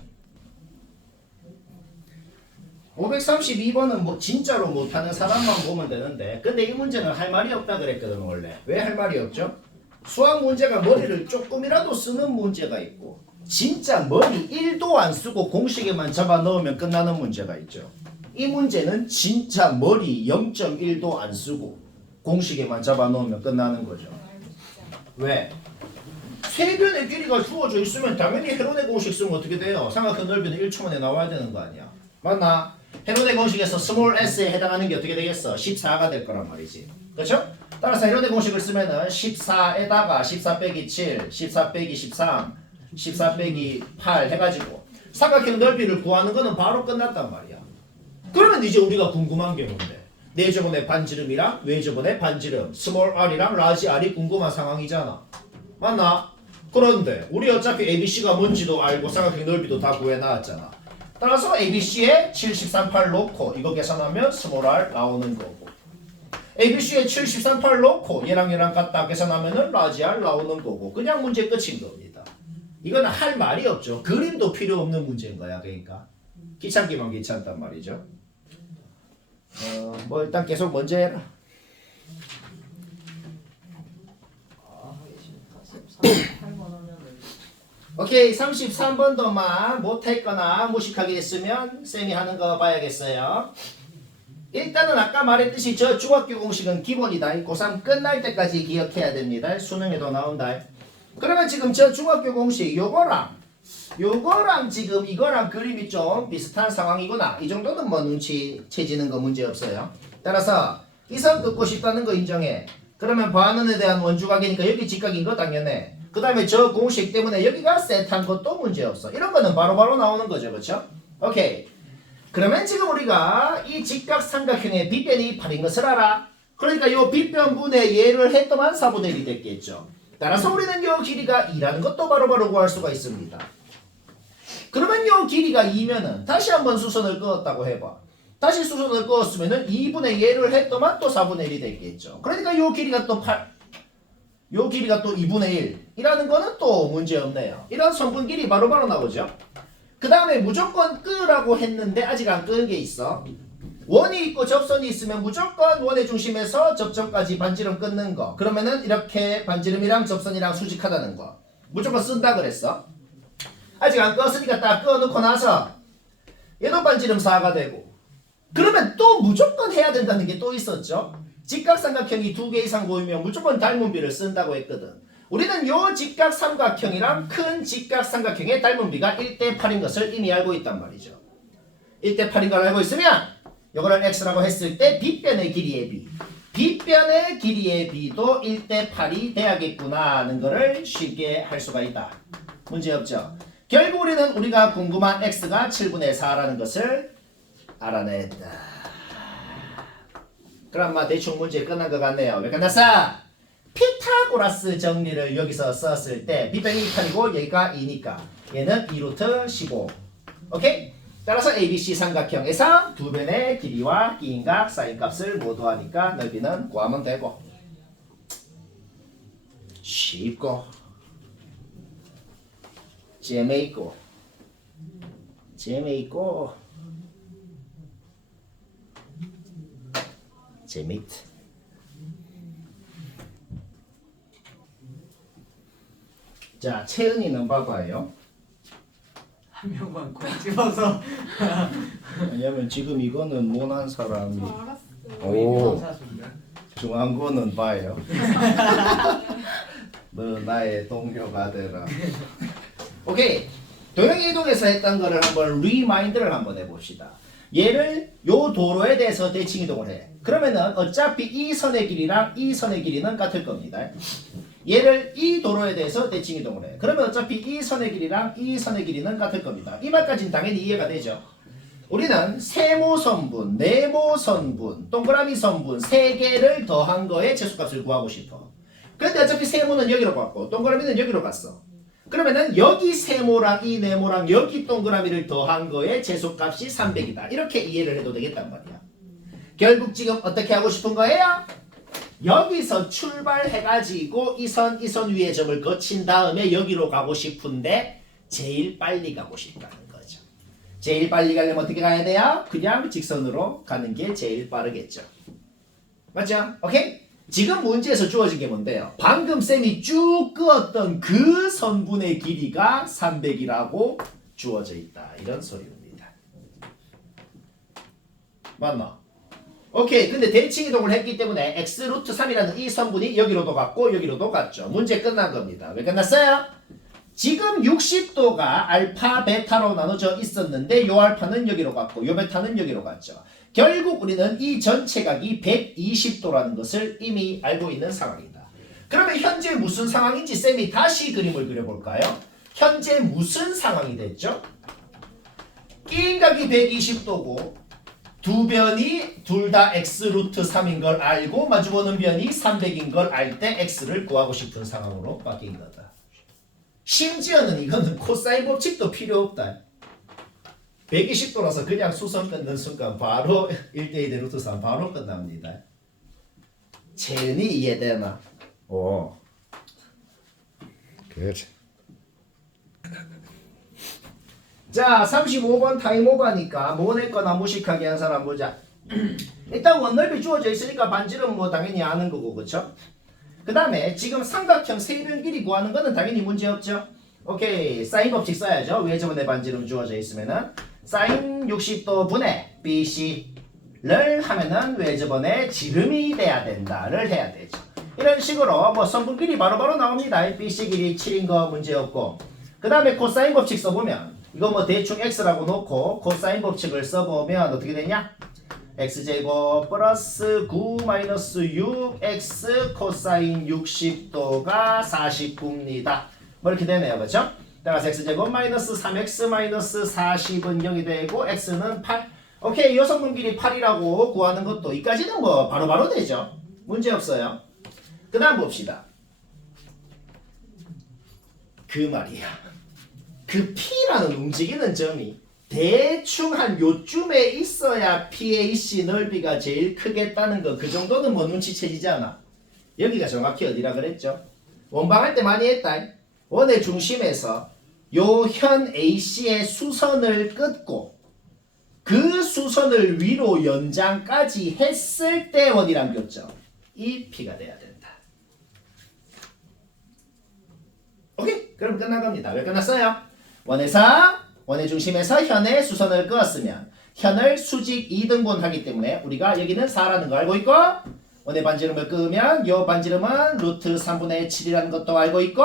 532번은 뭐 진짜로 못하는 사람만 보면 되는데 근데 이 문제는 할 말이 없다 그랬거든 원래. 왜 할 말이 없죠? 수학 문제가 머리를 조금이라도 쓰는 문제가 있고 진짜 머리 1도 안 쓰고 공식에만 잡아 넣으면 끝나는 문제가 있죠. 이 문제는 진짜 머리 0.1도 안 쓰고 공식에만 잡아 넣으면 끝나는 거죠. 왜? 세변의 길이가 주어져 있으면 당연히 헤론의 공식 쓰면 어떻게 돼요? 삼각형 넓이는 1초 만에 나와야 되는 거 아니야. 맞나? 헤론의 공식에서 스몰 s에 해당하는 게 어떻게 되겠어? 14가 될 거란 말이지. 그렇죠? 따라서 헤론의 공식을 쓰면은 14에다가 14 빼기 7, 14 빼기 13, 14 빼기 8 해가지고 삼각형 넓이를 구하는 거는 바로 끝났단 말이야. 그러면 이제 우리가 궁금한 게 뭔데? 내저번의 반지름이랑 외저번의 반지름, 스몰 r이랑 라지 r이 궁금한 상황이잖아. 맞나? 그런데 우리 어차피 ABC가 뭔지도 알고 삼각형 넓이도 다 구해놨잖아. 따라서 ABC에 73, 8 놓고 이거 계산하면 스몰 r 나오는 거고 ABC에 73, 8 놓고 얘랑 같다 계산하면은 라지 r 나오는 거고 그냥 문제 끝인 겁니다. 이건 할 말이 없죠. 그림도 필요 없는 문제인 거야. 그러니까 귀찮기만 귀찮단 말이죠. 뭐 일단 계속 먼저 해라. 오케이 33번도만 못했거나 무식하게 했으면 쌤이 하는 거 봐야겠어요. 일단은 아까 말했듯이 저 중학교 공식은 기본이다. 고3 끝날 때까지 기억해야 됩니다. 수능에도 나온다. 그러면 지금 저 중학교 공식 요거랑 지금 이거랑 그림이 좀 비슷한 상황이구나. 이 정도는 뭐 눈치채지는 거 문제 없어요. 따라서 이 선 긋고 싶다는 거 인정해. 그러면 반원에 대한 원주각이니까 여기 직각인 거 당연해. 그 다음에 저 공식 때문에 여기가 셋한 것도 문제 없어. 이런 거는 바로바로 나오는 거죠. 그렇죠? 오케이. 그러면 지금 우리가 이 직각 삼각형의 빗변이 8인 것을 알아. 그러니까 이 빗변분의 예를 했더만 4분의 1이 됐겠죠. 따라서 우리는 이 길이가 2라는 것도 바로바로 구할 수가 있습니다. 그러면 이 길이가 2면은 다시 한번 수선을 그었다고 해봐. 다시 수선을 그었으면은 2분의 예를 했더만 또 4분의 1이 됐겠죠. 그러니까 이 길이가 또 8, 요 길이가 또 2분의 1이라는 거는 또 문제 없네요. 이런 성분 길이 바로바로 나오죠. 그 다음에 무조건 끄라고 했는데 아직 안 끄는 게 있어. 원이 있고 접선이 있으면 무조건 원의 중심에서 접점까지 반지름 끊는 거. 그러면은 이렇게 반지름이랑 접선이랑 수직하다는 거. 무조건 쓴다 그랬어. 아직 안 껐으니까 딱 꺼놓고 나서 얘도 반지름 4가 되고 그러면 또 무조건 해야 된다는 게 또 있었죠. 직각삼각형이 2개 이상 보이면 무조건 닮은 비를 쓴다고 했거든. 우리는 요 직각삼각형이랑 큰 직각삼각형의 닮은 비가 1대 8인 것을 이미 알고 있단 말이죠. 1대 8인 걸 알고 있으면 요거를 x라고 했을 때 빗변의 길이의 b, 빗변의 길이의 b도 1대 8이 돼야겠구나 하는 거를 쉽게 할 수가 있다. 문제 없죠. 결국 우리는 우리가 궁금한 x가 7분의 4라는 것을 알아냈다. 그럼 막 대충 문제 끝난 것 같네요. 왜 끝났어? 피타고라스 정리를 여기서 썼을 때 빗변이 8이고 여기가 2니까 얘는 2루트 15. 오케이? 따라서 ABC 삼각형에서 두 변의 길이와 기인각, 사인값을 모두 하니까 넓이는 구하면 되고 쉽고 재미있고 재밌다. 자, 채은이는 봐봐요. 한 명만 콕 집어서 왜냐면 지금 이거는 모난 사람이 알았어. 오 사수인가? 중요한 거는 봐요. 너 나의 동료가 되라. 오케이. 도형의 이동에서 했던 거를 한번 리마인드를 한번 해봅시다. 얘를 요 도로에 대해서 대칭 이동을 해. 그러면은 어차피 이 선의 길이랑 이 선의 길이는 같을 겁니다. 얘를 이 도로에 대해서 대칭 이동을 해. 그러면 어차피 이 선의 길이랑 이 선의 길이는 같을 겁니다. 이 말까지는 당연히 이해가 되죠. 우리는 세모선분, 네모선분, 동그라미 선분 3개를 더한 거에 최소값을 구하고 싶어. 그런데 어차피 세모는 여기로 갔고 동그라미는 여기로 갔어. 그러면은 여기 세모랑 이 네모랑 여기 동그라미를 더한 거에 최소값이 300이다. 이렇게 이해를 해도 되겠단 말이야. 결국 지금 어떻게 하고 싶은 거예요? 여기서 출발해가지고 이 선 위에 점을 거친 다음에 여기로 가고 싶은데 제일 빨리 가고 싶다는 거죠. 제일 빨리 가려면 어떻게 가야 돼요? 그냥 직선으로 가는 게 제일 빠르겠죠. 맞죠? 오케이? 지금 문제에서 주어진 게 뭔데요? 방금 쌤이 쭉 그었던 그 선분의 길이가 300이라고 주어져 있다. 이런 소리입니다. 맞나? 오케이. 근데 대칭 이동을 했기 때문에 x 루트 3이라는 이 선분이 여기로도 갔고 여기로도 갔죠. 문제 끝난 겁니다. 왜 끝났어요? 지금 60도가 알파, 베타로 나눠져 있었는데 요 알파는 여기로 갔고 요 베타는 여기로 갔죠. 결국 우리는 이 전체각이 120도라는 것을 이미 알고 있는 상황이다. 그러면 현재 무슨 상황인지 쌤이 다시 그림을 그려볼까요? 현재 무슨 상황이 됐죠? 끼인각이 120도고 두 변이 둘 다 x 루트 3인 걸 알고 마주보는 변이 300인 걸 알 때 x를 구하고 싶은 상황으로 바뀐 거다. 심지어는 이거는 코사인 법칙도 필요 없다. 120도라서 그냥 수선 끊는 순간 바로 1대2 루트 3 바로 끝납니다. 재은이 이해되나? 오. 그렇지. 자, 35번 타임오버니까 뭐 냈거나 무식하게 한 사람 보자. 일단 원넓이 주어져 있으니까 반지름 뭐 당연히 아는 거고, 그쵸? 그 다음에 지금 삼각형 세변 길이 구하는 거는 당연히 문제 없죠. 오케이, 사인 법칙 써야죠. 왜 저번에 반지름 주어져 있으면은 사인 60도 분의 BC를 하면은 왜 저번에 지름이 돼야 된다를 해야 되죠. 이런 식으로 뭐 선분 길이 바로바로 나옵니다. BC 길이 7인 거 문제 없고. 그 다음에 코사인 법칙 써보면 이거 뭐 대충 x라고 놓고 코사인 법칙을 써보면 어떻게 되냐? x제곱 플러스 9 마이너스 6x 코사인 60도가 49입니다. 뭐 이렇게 되네요. 그렇죠? 따라서 x제곱 마이너스 3x 마이너스 40은 0이 되고 x는 8. 오케이. 요 성분 길이 8이라고 구하는 것도 이까지는 뭐 바로바로 되죠. 문제 없어요. 그 다음 봅시다. 그 말이야. 그 P라는 움직이는 점이 대충 한 요쯤에 있어야 PAC 넓이가 제일 크겠다는 거. 그 정도는 뭐 눈치채지지 않아? 여기가 정확히 어디라 그랬죠? 원방할 때 많이 했다. 원의 중심에서 요 현 AC의 수선을 끊고 그 수선을 위로 연장까지 했을 때 원이란 교점. 이 P가 돼야 된다. 오케이? 그럼 끝난 겁니다. 왜 끝났어요? 원의 중심에서 현의 수선을 그었으면 현을 수직 2등분 하기 때문에 우리가 여기는 4라는 거 알고 있고 원의 반지름을 끄면 요 반지름은 루트 3분의 7이라는 것도 알고 있고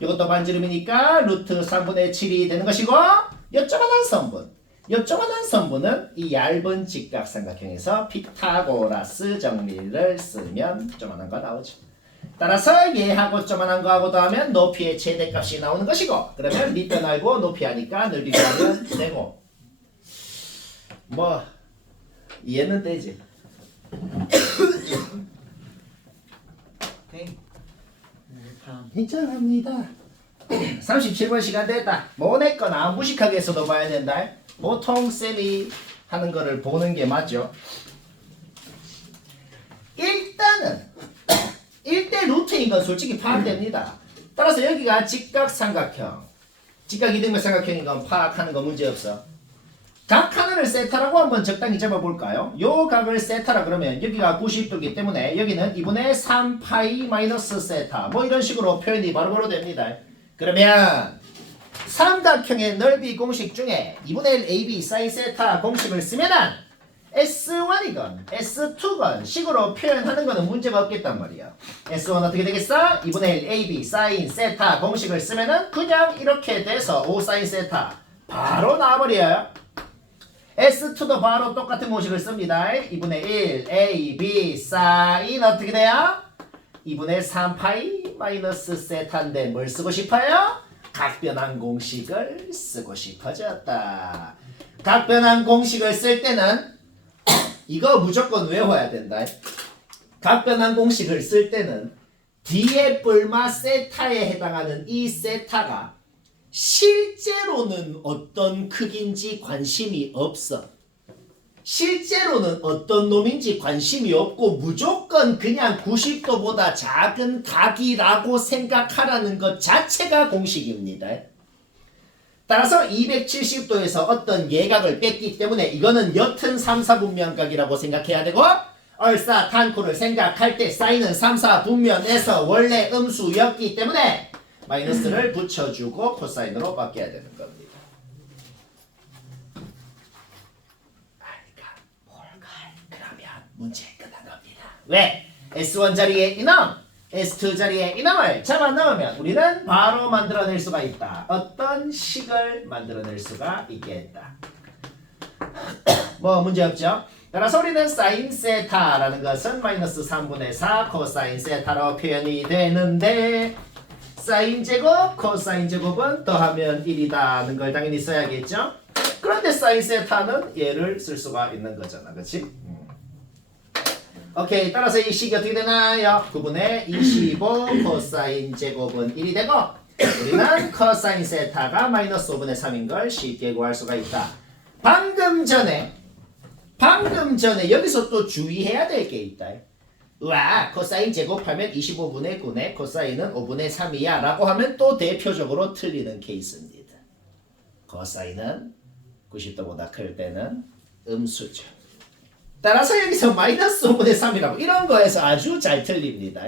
이것도 반지름이니까 루트 3분의 7이 되는 것이고 요 조그만한 선분은 이 얇은 직각삼각형에서 피타고라스 정리를 쓰면 조그만한 거 나오죠. 따라서 얘하고 조그만한 거하고 더하면 높이의 최대값이 나오는 것이고 그러면 밑변 알고 높이 하니까 넓이 구하면 되고 뭐 이해는 되지. 오케이. 다음. 인정합니다. 37번 시간 됐다. 뭐 냈거나 무식하게 해서도 봐야 된다. 보통 쌤이 하는 거를 보는 게 맞죠. 일단은 1대 루트인 건 솔직히 파악됩니다. 따라서 여기가 직각삼각형, 직각 이등변 삼각형인 건 파악하는 거 문제없어. 각 하나를 세타라고 한번 적당히 잡아볼까요? 요 각을 세타라 그러면 여기가 90도이기 때문에 여기는 2분의 3파이 마이너스 세타 뭐 이런 식으로 표현이 바로바로 됩니다. 그러면 삼각형의 넓이 공식 중에 2분의 1 AB 사인 세타 공식을 쓰면은 S1이건 S2건 식으로 표현하는 거는 문제가 없겠단 말이야. S1 어떻게 되겠어? 2분의 1 AB 사인 세타 공식을 쓰면은 그냥 이렇게 돼서 5 사인 세타 바로 나와버려요. S2도 바로 똑같은 공식을 씁니다. 2분의 1 AB 사인 어떻게 돼요? 2분의 3파이 마이너스 세타인데 뭘 쓰고 싶어요? 각변환 공식을 쓰고 싶어졌다. 각변환 공식을 쓸 때는 이거 무조건 외워야 된다. 각변환 공식을 쓸 때는 D의 뿔마 세타에 해당하는 이 세타가 실제로는 어떤 크기인지 관심이 없어. 실제로는 어떤 놈인지 관심이 없고 무조건 그냥 90도보다 작은 각이라고 생각하라는 것 자체가 공식입니다. 따라서 270도에서 어떤 예각을 뺐기 때문에 이거는 옅은 3, 4분면각이라고 생각해야 되고 얼사탄코를 생각할 때 사인은 3, 4분면에서 원래 음수였기 때문에 마이너스를 붙여주고 코사인으로 바뀌어야 되는 겁니다. 그러면 문제 끝난 겁니다. 왜? S1 자리에 이놈, S2 자리에 이놈을 잡아넣으면 우리는 바로 만들어낼 수가 있다. 어떤 식을 만들어낼 수가 있겠다. 뭐 문제 없죠? 따라서 우리는 사인 세타라는 것은 마이너스 3분의 4 코사인 세타로 표현이 되는데 사인 제곱, 코사인 제곱은 더하면 1이다는 걸 당연히 써야겠죠? 그런데 사인 세타는 얘를 쓸 수가 있는 거잖아. 그치? 오케이. 따라서 이 식이 어떻게 되나요? 9분의 25 코사인 제곱은 1이 되고 우리는 코사인 세타가 마이너스 5분의 3인 걸 쉽게 구할 수가 있다. 방금 전에 여기서 또 주의해야 될 게 있다. 우와, 코사인 제곱하면 25분의 9네 코사인은 5분의 3이야 라고 하면 또 대표적으로 틀리는 케이스입니다. 코사인은 90도보다 클 때는 음수죠. 따라서 여기서 마이너스 5분의 3이라고 이런 거에서 아주 잘 틀립니다.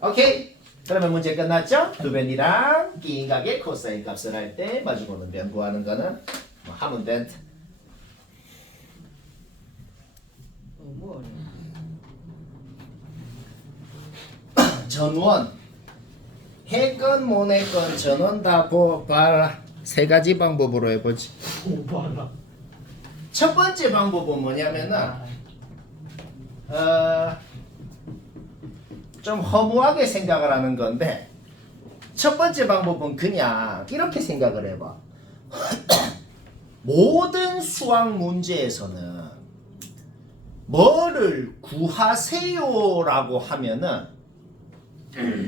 오케이? 그러면 문제 끝났죠? 두 변이랑 기인각의 코사인 값을 할 때 마주보는 변 구하는 거는 뭐 하면 된다. 너무 어려워. 전원 해건 모내건 전원 다 봐라. 세 가지 방법으로 해보지. 오바라. 첫 번째 방법은 뭐냐면은 좀 허무하게 생각을 하는 건데 첫 번째 방법은 그냥 이렇게 생각을 해봐. 모든 수학 문제에서는 뭐를 구하세요라고 하면은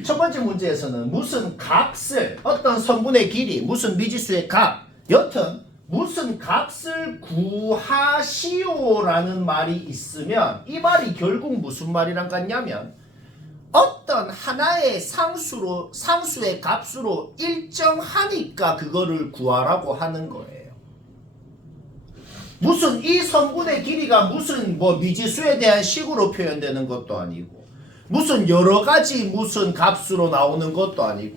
첫 번째 문제에서는 무슨 값을 어떤 성분의 길이 무슨 미지수의 값 여튼 무슨 값을 구하시오라는 말이 있으면 이 말이 결국 무슨 말이랑 같냐면 어떤 하나의 상수의 값으로 일정하니까 그거를 구하라고 하는 거예요. 무슨 이 성분의 길이가 무슨 뭐 미지수에 대한 식으로 표현되는 것도 아니고 무슨 여러 가지 무슨 값으로 나오는 것도 아니고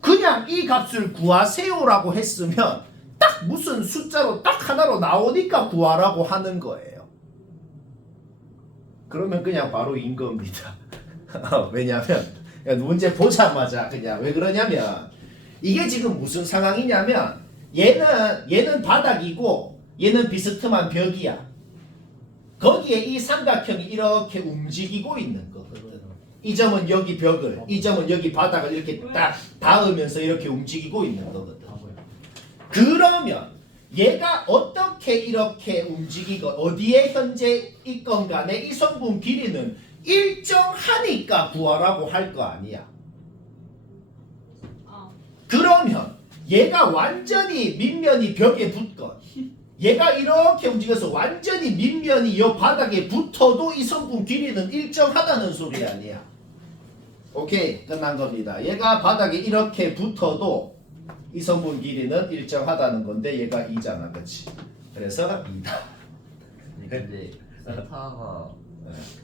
그냥 이 값을 구하세요라고 했으면 딱 무슨 숫자로 딱 하나로 나오니까 구하라고 하는 거예요. 그러면 그냥 바로 인 겁니다. 왜냐면 문제 보자마자 그냥 왜 그러냐면 이게 지금 무슨 상황이냐면 얘는 바닥이고 얘는 비스듬한 벽이야. 거기에 이 삼각형이 이렇게 움직이고 있는 거거든. 이 점은 여기 벽을, 이 점은 여기 바닥을 이렇게 딱 닿으면서 이렇게 움직이고 있는 거거든. 그러면 얘가 어떻게 이렇게 움직이고 어디에 현재 있건 간에 이 성분 길이는 일정하니까 구하라고 할 거 아니야. 그러면 얘가 완전히 밑면이 벽에 붙건 얘가 이렇게 움직여서 완전히 밑면이 이 바닥에 붙어도 이 성분 길이는 일정하다는 소리 아니야. 오케이, 끝난 겁니다. 얘가 바닥에 이렇게 붙어도 이 성분 길이는 일정하다는 건데 얘가 2잖아, 그렇지? 그래서 2다. 근데 세타가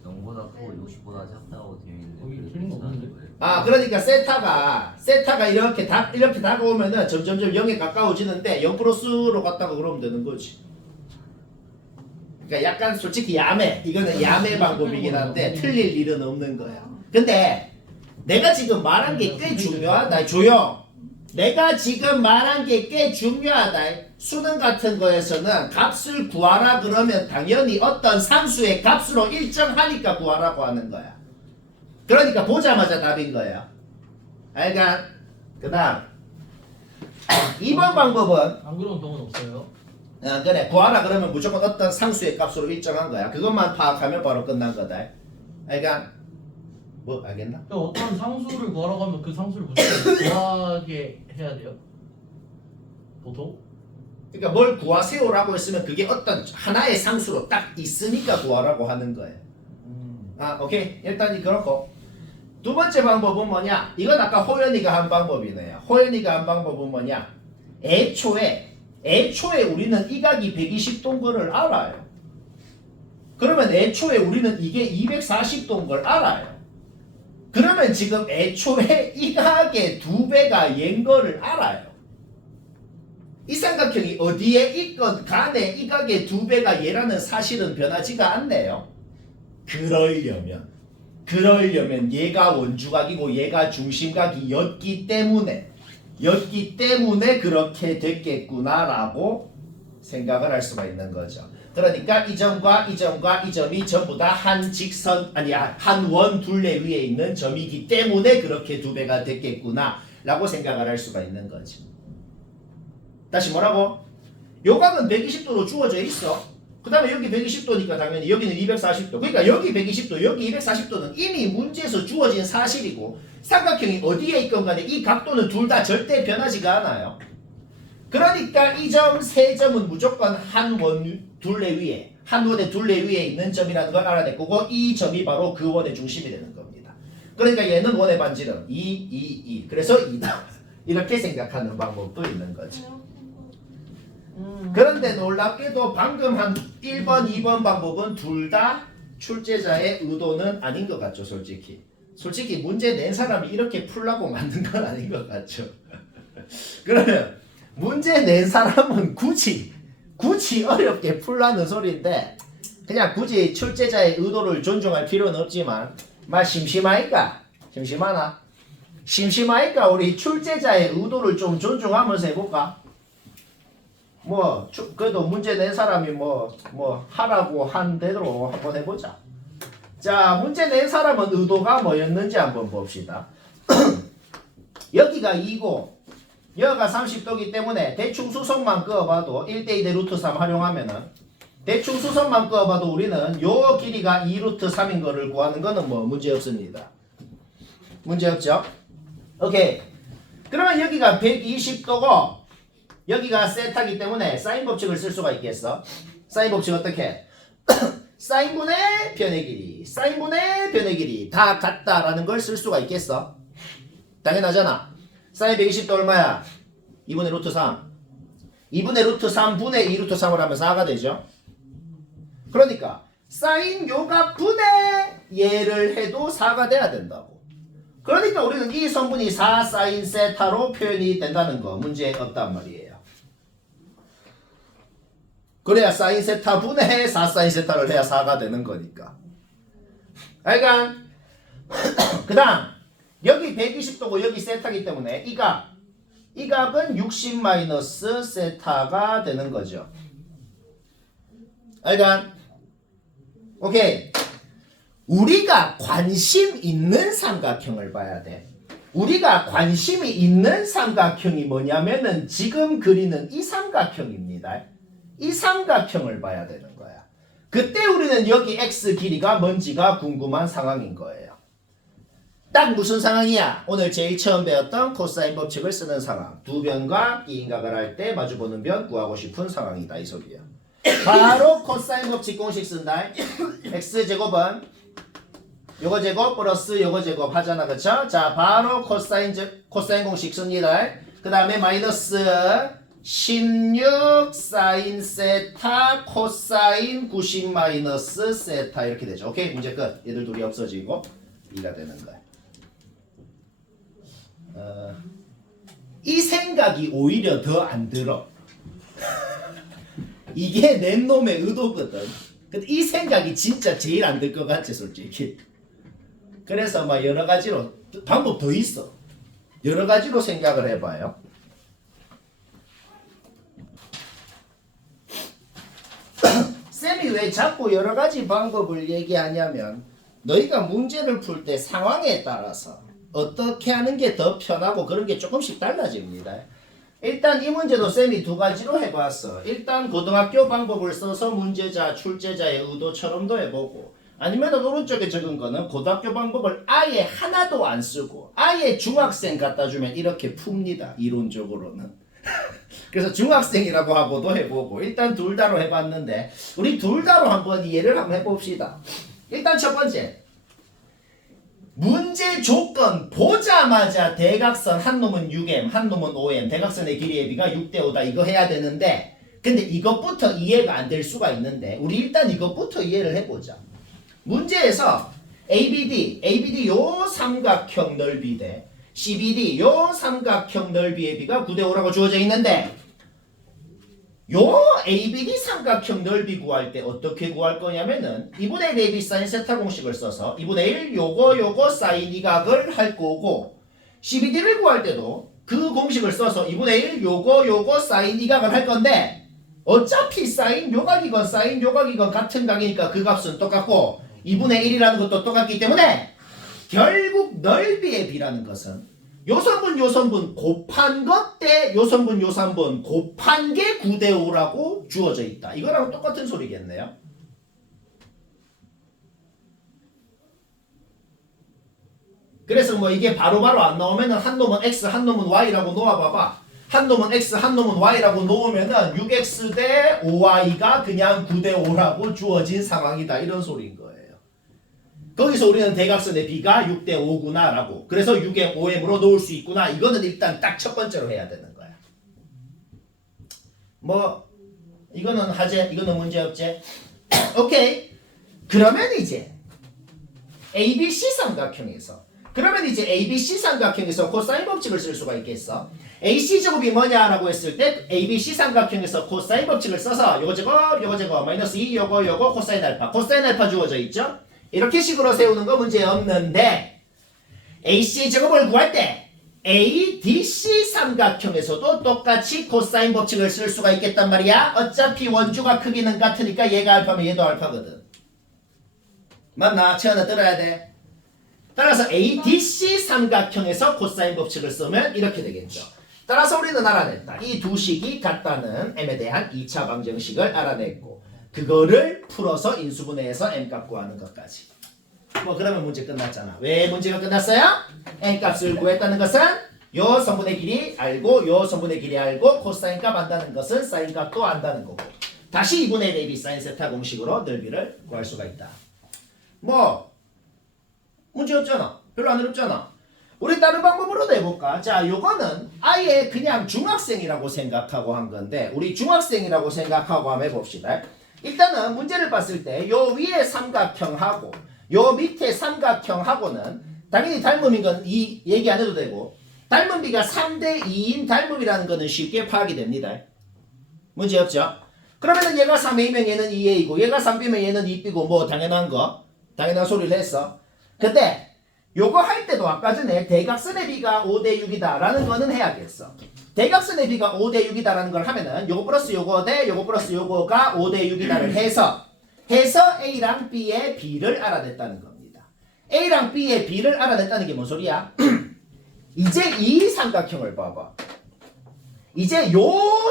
0보다 크고 60보다 작다고 되어 있는데 거기 틀린 거 없는데? 아, 그러니까 세타가 이렇게 다가오면은 점점점 0에 가까워지는데 0 플러스로 갔다가 그러면 되는 거지. 그러니까 약간 솔직히 야매. 이거는 야매 방법이긴 한데 틀릴 일은 없는 거야. 근데 내가 지금 말한 게 꽤 중요하다. 조용. 내가 지금 말한 게 꽤 중요하다. 수능 같은 거에서는 값을 구하라 그러면 당연히 어떤 상수의 값으로 일정하니까 구하라고 하는 거야. 그러니까 보자마자 답인 거야. 그러니까 그 다음 2번 방법은 안 그런 경우는 없어요. 그래 구하라 그러면 무조건 어떤 상수의 값으로 일정한 거야. 그것만 파악하면 바로 끝난 거다. 그러니까 뭐 알겠나? 그러니까 어떤 상수를 구하라고 하면 그 상수를 무조건 구하게 해야 돼요? 보통? 그러니까 뭘 구하세요라고 했으면 그게 어떤 하나의 상수로 딱 있으니까 구하라고 하는 거예요. 아, 오케이. 일단 그렇고 두 번째 방법은 뭐냐? 이건 아까 호연이가 한 방법이네요. 호연이가 한 방법은 뭐냐? 애초에 우리는 이 각이 120도인 거를 알아요. 그러면 애초에 우리는 이게 240도인 걸 알아요. 그러면 지금 애초에 이 각의 2배가 얘인 거를 알아요. 이 삼각형이 어디에 있건 간에 이 각의 2배가 얘라는 사실은 변하지가 않네요. 그러려면 얘가 원주각이고 얘가 중심각이었기 때문에 그렇게 됐겠구나라고 생각을 할 수가 있는 거죠. 그러니까 이 점과 이 점이 전부 다 한 직선 한 원 둘레 위에 있는 점이기 때문에 그렇게 2배가 됐겠구나라고 생각을 할 수가 있는 거죠. 다시 뭐라고? 요 각은 120도로 주어져 있어. 그 다음에 여기 120도니까 당연히 여기는 240도. 그러니까 여기 120도, 여기 240도는 이미 문제에서 주어진 사실이고 삼각형이 어디에 있건 간에 이 각도는 둘 다 절대 변하지가 않아요. 그러니까 이 점, 세 점은 무조건 한 원의 둘레 위에 있는 점이라는 걸 알아낼 거고 이 점이 바로 그 원의 중심이 되는 겁니다. 그러니까 얘는 원의 반지름 2. 그래서 2다. 이렇게 생각하는 방법도 있는 거죠. 그런데 놀랍게도 방금 한 1번, 2번 방법은 둘 다 출제자의 의도는 아닌 것 같죠, 솔직히. 솔직히 문제 낸 사람이 이렇게 풀라고 만든 건 아닌 것 같죠. 그러면 문제 낸 사람은 굳이 어렵게 풀라는 소리인데 그냥 굳이 출제자의 의도를 존중할 필요는 없지만 심심하니까 우리 출제자의 의도를 좀 존중하면서 해볼까? 그래도 문제 낸 사람이 하라고 한 대로 한번 해보자. 자, 문제 낸 사람은 의도가 뭐였는지 한번 봅시다. 여기가 2고 여기가 30도기 때문에 대충 수선만 그어봐도 1대2대 루트 3 활용하면은 대충 수선만 그어봐도 우리는 요 길이가 2 루트 3인 거를 구하는 거는 문제 없습니다. 문제 없죠? 오케이. 그러면 여기가 120도고 여기가 세타기 때문에 사인 법칙을 쓸 수가 있겠어. 사인 법칙 어떻게? 사인분의 변의 길이 다 같다라는 걸 쓸 수가 있겠어. 당연하잖아. 사인 120도 얼마야? 2분의 루트 3. 2분의 루트 3분의 2 루트 3을 하면 4가 되죠. 그러니까 사인 요각 분의 얘를 해도 4가 돼야 된다고. 그러니까 우리는 이 성분이 4 사인 세타로 표현이 된다는 거 문제에 없단 말이에요. 그래야 사인 세타 분의 4 사인 세타를 해야 4가 되는 거니까. 그러니까 그 다음 여기 120도고 여기 세타기 때문에 이 각은 60 마이너스 세타가 되는 거죠. 그러니까 오케이. 우리가 관심 있는 삼각형을 봐야 돼. 우리가 관심이 있는 삼각형이 뭐냐면은 지금 그리는 이 삼각형입니다. 이 삼각형을 봐야 되는 거야. 그때 우리는 여기 x 길이가 뭔지가 궁금한 상황인 거예요. 딱 무슨 상황이야? 오늘 제일 처음 배웠던 코사인 법칙을 쓰는 상황. 두 변과 이인각을 할 때 마주보는 변 구하고 싶은 상황이다 이 소리야. 바로 코사인 법칙 공식 쓴다. x제곱은 요거 제곱 플러스 요거 제곱 하잖아, 그쵸? 자, 바로 코사인 공식 씁니다. 그 다음에 마이너스 16 사인 세타 코사인 90 마이너스 세타 이렇게 되죠. 오케이, 문제 끝. 얘들 둘이 없어지고 2가 되는 거야. 이 생각이 오히려 더 안 들어. 이게 내 놈의 의도거든. 근데 이 생각이 진짜 제일 안 들 것 같지, 솔직히. 그래서 여러 가지로 방법 더 있어. 여러 가지로 생각을 해봐요. 쌤이 왜 자꾸 여러 가지 방법을 얘기하냐면 너희가 문제를 풀 때 상황에 따라서 어떻게 하는 게 더 편하고 그런 게 조금씩 달라집니다. 일단 이 문제도 쌤이 두 가지로 해봤어. 일단 고등학교 방법을 써서 문제자, 출제자의 의도처럼도 해보고 아니면 오른쪽에 적은 거는 고등학교 방법을 아예 하나도 안 쓰고 아예 중학생 갖다 주면 이렇게 풉니다. 이론적으로는. 그래서 중학생이라고 하고도 해보고 일단 둘 다로 해봤는데 우리 둘 다로 한번 이해를 한번 해봅시다. 일단 첫 번째 문제 조건 보자마자 대각선 한 놈은 6m, 한 놈은 5m, 대각선의 길이의 비가 6대 5다 이거 해야 되는데 근데 이것부터 이해가 안 될 수가 있는데 우리 일단 이것부터 이해를 해보자. 문제에서 ABD 요 삼각형 넓이 대 CBD 요 삼각형 넓이의 비가 9대 5라고 주어져 있는데 요 ABD 삼각형 넓이 구할 때 어떻게 구할 거냐면은 2분의 1 AB 사인 세타 공식을 써서 2분의 1 요거 사인 이각을 할 거고 CBD를 구할 때도 그 공식을 써서 2분의 1 요거 사인 이각을 할 건데 어차피 사인 요각이건 사인 요각이건 같은 각이니까 그 값은 똑같고 2분의 1이라는 것도 똑같기 때문에 결국 넓이의 비라는 것은 요선분 곱한 것 대 요선분 곱한 게 9대 5라고 주어져 있다. 이거랑 똑같은 소리겠네요. 그래서 뭐 이게 바로바로 안 나오면은 한 놈은 x 한 놈은 y라고 놓아봐봐. 한 놈은 x 한 놈은 y라고 놓으면은 6x 대 5y가 그냥 9대 5라고 주어진 상황이다. 이런 소리인 거예요. 거기서 우리는 대각선의 비가 6대 5구나 라고 그래서 6에 5m으로 놓을 수 있구나 이거는 일단 딱 첫 번째로 해야 되는 거야. 뭐 이거는 하재 이거는 문제없지. 오케이. 그러면 이제 ABC 삼각형에서 코사인 법칙을 쓸 수가 있겠어. AC제곱이 뭐냐라고 했을 때 ABC 삼각형에서 코사인 법칙을 써서 요거 제곱 마이너스 2 요거 코사인 알파 주어져 있죠. 이렇게 식으로 세우는 거 문제 없는데 AC 제곱을 구할 때 ADC 삼각형에서도 똑같이 코사인 법칙을 쓸 수가 있겠단 말이야. 어차피 원주가 크기는 같으니까 얘가 알파면 얘도 알파거든. 맞나? 채연아 들어야 돼. 따라서 ADC 삼각형에서 코사인 법칙을 쓰면 이렇게 되겠죠. 따라서 우리는 알아냈다. 이 두 식이 같다는 m에 대한 2차 방정식을 알아냈고 그거를 풀어서 인수분해해서 m값 구하는 것까지. 뭐 그러면 문제 끝났잖아. 왜 문제가 끝났어요? m값을 구했다는 것은 요 선분의 길이 알고 요 선분의 길이 알고 코사인 값 안다는 것은 사인 값도 안다는 거고 다시 2분의 1 AB 사인 세타 공식으로 넓이를 구할 수가 있다. 뭐 문제 없잖아. 별로 안 어렵잖아. 우리 다른 방법으로도 해볼까? 자, 요거는 아예 그냥 중학생이라고 생각하고 한 건데 우리 중학생이라고 생각하고 한번 해봅시다. 일단은 문제를 봤을 때 요 위에 삼각형하고 요 밑에 삼각형하고는 당연히 닮음인 건 이 얘기 안 해도 되고 닮은 비가 3대 2인 닮음이라는 거는 쉽게 파악이 됩니다. 문제 없죠? 그러면은 얘가 3A면 얘는 2A고 얘가 3B면 얘는 2B고 뭐 당연한 소리를 했어. 근데 요거 할 때도 아까 전에 대각선의 비가 5대 6이다 라는 거는 해야겠어. 대각선의 비가 5대 6이다라는 걸 하면은 요거 플러스 요거 대 요거 플러스 요거가 5대 6이다를 해서 A랑 B의 비를 알아냈다는 겁니다. A랑 B의 비를 알아냈다는 게 뭔 소리야? 이제 이 삼각형을 봐봐. 이제 요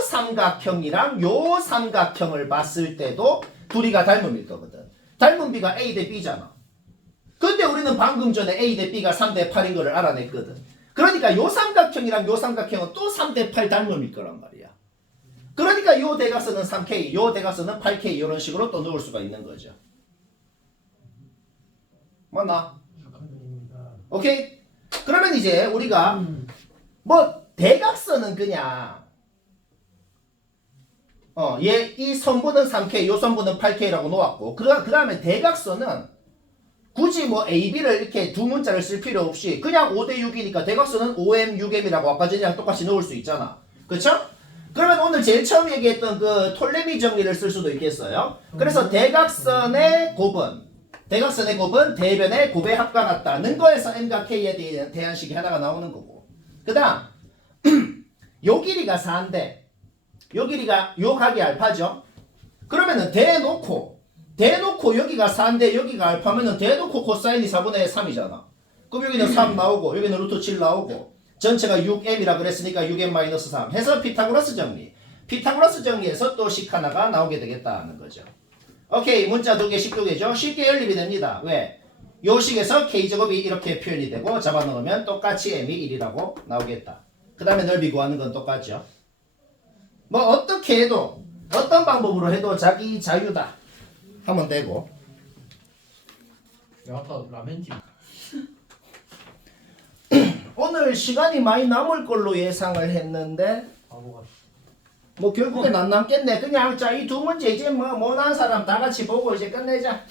삼각형이랑 요 삼각형을 봤을 때도 둘이가 닮음일 거거든. 닮은 비가 A 대 B잖아. 근데 우리는 방금 전에 A 대 B가 3대 8인 거를 알아냈거든. 그러니까 요 삼각형이랑 요 삼각형은 또 3대 8 닮음일 거란 말이야. 그러니까 요 대각선은 3K, 요 대각선은 8K 이런 식으로 또 넣을 수가 있는 거죠. 맞나? 오케이? 그러면 이제 우리가 뭐 대각선은 그냥 얘 이 선분은 3K, 요 선분은 8K라고 놓았고 그 다음에 대각선은 굳이 뭐 AB를 이렇게 두 문자를 쓸 필요 없이 그냥 5대 6이니까 대각선은 5M, 6M이라고 아까 전이랑 똑같이 넣을 수 있잖아. 그쵸? 그러면 오늘 제일 처음 얘기했던 그 톨레미 정리를 쓸 수도 있겠어요. 그래서 대각선의 곱은 대변의 곱의 합과 같다는 거에서 M과 K에 대한 식이 하나가 나오는 거고 그 다음 요 길이가 4인데 요 길이가 요 각이 알파죠. 그러면은 대놓고 여기가 4인데 여기가 알파면은 대놓고 코사인이 4분의 3이잖아. 그럼 여기는 3 나오고 여기는 루트 7 나오고 전체가 6m이라 그랬으니까 6m-3 해서 피타고라스 정리해서 또 식 하나가 나오게 되겠다는 거죠. 오케이, 문자 2개, 식 2개죠. 쉽게 연립이 됩니다. 왜? 요 식에서 k제곱이 이렇게 표현이 되고 잡아넣으면 똑같이 m이 1이라고 나오겠다. 그 다음에 넓이 구하는 건 똑같죠. 뭐 어떻게 해도 어떤 방법으로 해도 자기 자유다 하면 되고 야, 아까 라멘집 오늘 시간이 많이 남을 걸로 예상을 했는데 바보가. 뭐 결국엔 안 남겠네. 그냥 자 이 두 문제 이제 뭐 못한 사람 다 같이 보고 이제 끝내자.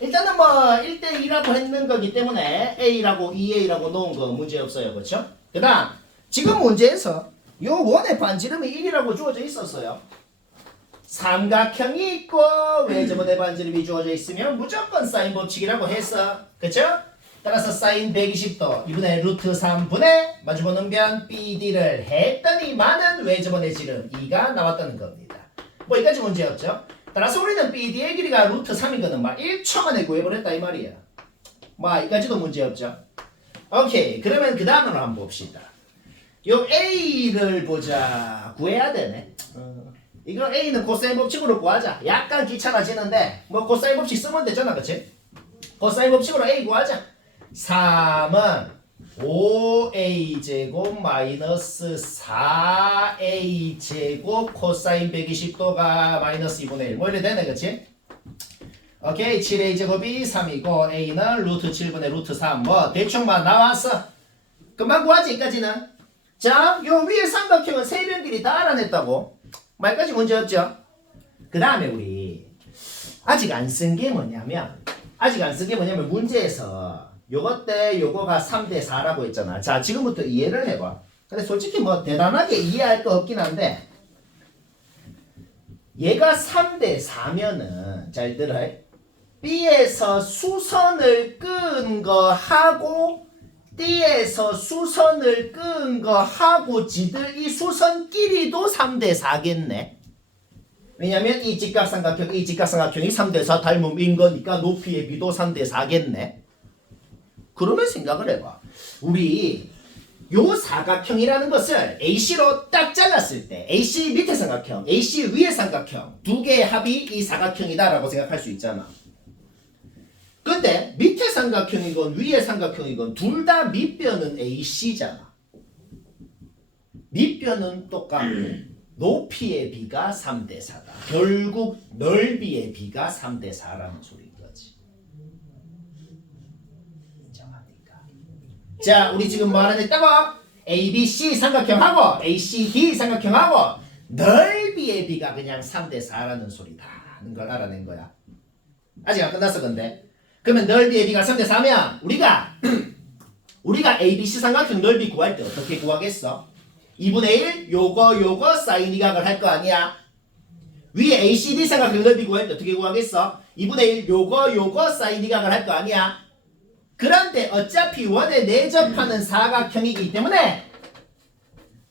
일단은 뭐 1대2라고 했는 거기 때문에 A라고 2A라고 놓은 거 문제 없어요. 그렇죠? 그 다음 지금 문제에서 요 원의 반지름이 1이라고 주어져 있었어요. 삼각형이 있고 외접원의 반지름이 주어져 있으면 무조건 사인 법칙이라고 했어. 그쵸? 따라서 사인 120도 2분의 루트 3분의 마주보는 응변 BD를 했더니 많은 외접원의 지름 2가 나왔다는 겁니다. 뭐 여기까지 문제 없죠? 따라서 우리는 BD의 길이가 루트 3인 거는 막 1초 만에 구해버렸다 이 말이야. 뭐 여기까지도 문제 없죠? 오케이, 그러면 그 다음으로 한번 봅시다. 요 A를 보자. 구해야 되네. 이거 A는 코사인 법칙으로 구하자. 약간 귀찮아지는데 뭐 코사인 법칙 쓰면 되잖아. 그치? 코사인 법칙으로 A 구하자. 3은 5A제곱 마이너스 4A제곱 코사인 120도가 마이너스 2분의 1 뭐 이래 되네. 그치? 오케이, 7A제곱이 3이고 A는 루트 7분의 루트 3 뭐 대충만 나왔어. 금방 구하지 여기까지는. 자, 요 위에 삼각형은 세변끼리 다 알아냈다고. 말까지 문제 없죠? 그 다음에 우리 아직 안 쓴 게 뭐냐면 문제에서 요것 때 요거가 3대 4라고 했잖아. 자, 지금부터 이해를 해봐. 근데 솔직히 뭐 대단하게 이해할 거 없긴 한데 얘가 3대 4면은 잘 들어. B에서 수선을 끈 거 하고 D에서 수선을 끈 거 하고 지들 이 수선끼리도 3대 4겠네. 왜냐면 이 직각삼각형이 3대 4 닮음인 거니까 높이의 비도 3대 4겠네. 그러면 생각을 해봐. 우리 요 사각형이라는 것을 AC로 딱 잘랐을 때 AC 밑에 삼각형, AC 위에 삼각형 두 개의 합이 이 사각형이다라고 생각할 수 있잖아. 근데 밑에 삼각형이건 위에 삼각형이건 둘 다 밑변은 AC잖아. 밑변은 똑같고 높이의 비가 3대 4다. 결국 넓이의 비가 3대 4라는 소리인 거지. 인정합니까? 자, 우리 지금 뭐 하나 냈다고? ABC 삼각형하고 ACD 삼각형하고 넓이의 비가 그냥 3대 4라는 소리다는 걸 알아낸 거야. 아직 안 끝났어 근데. 그러면 넓이의 비가 3대 4면 우리가 ABC 삼각형 넓이 구할 때 어떻게 구하겠어? 2분의 1 요거 사인 이각을 할 거 아니야. 위에 ACD 삼각형 넓이 구할 때 어떻게 구하겠어? 2분의 1 요거 사인 이각을 할 거 아니야. 그런데 어차피 원에 내접하는 사각형이기 때문에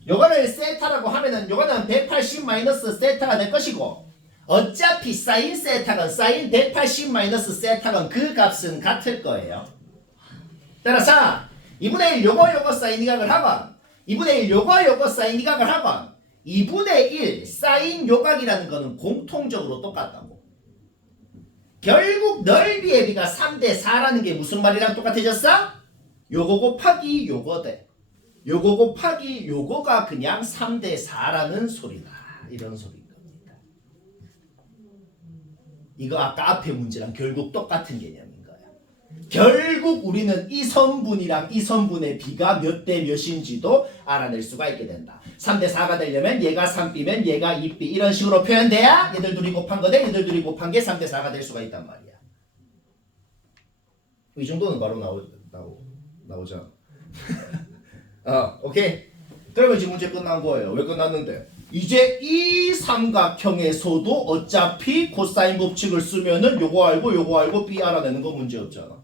요거를 세타라고 하면은 요거는 180 마이너스 세타가 될 것이고 어차피 사인 세타건 사인 180 마이너스 세타건 그 값은 같을 거예요. 따라서 2분의 1 요거 사인 이각을 하건 2분의 1 요거 사인 이각을 하건 2분의 1 사인 요각이라는 거는 공통적으로 똑같다고. 결국 넓이의 비가 3대 4라는 게 무슨 말이랑 똑같아졌어? 요거 곱하기 요거 돼. 요거 곱하기 요거가 그냥 3대 4라는 소리다. 이런 소리. 이거 아까 앞에 문제랑 결국 똑같은 개념인 거야. 결국 우리는 이 선분이랑 이 선분의 비가 몇 대 몇인지도 알아낼 수가 있게 된다. 3대 4가 되려면 얘가 3B면 얘가 2B 이런 식으로 표현돼야 얘들 둘이 곱한 거대 얘들 둘이 곱한 게 3대 4가 될 수가 있단 말이야. 이 정도는 바로 나오잖아. 오케이. 그러면 지금 문제 끝난 거예요. 왜 끝났는데? 이제 이 삼각형에서도 어차피 코사인 법칙을 쓰면은 요거 알고 B 알아내는 거 문제 없잖아.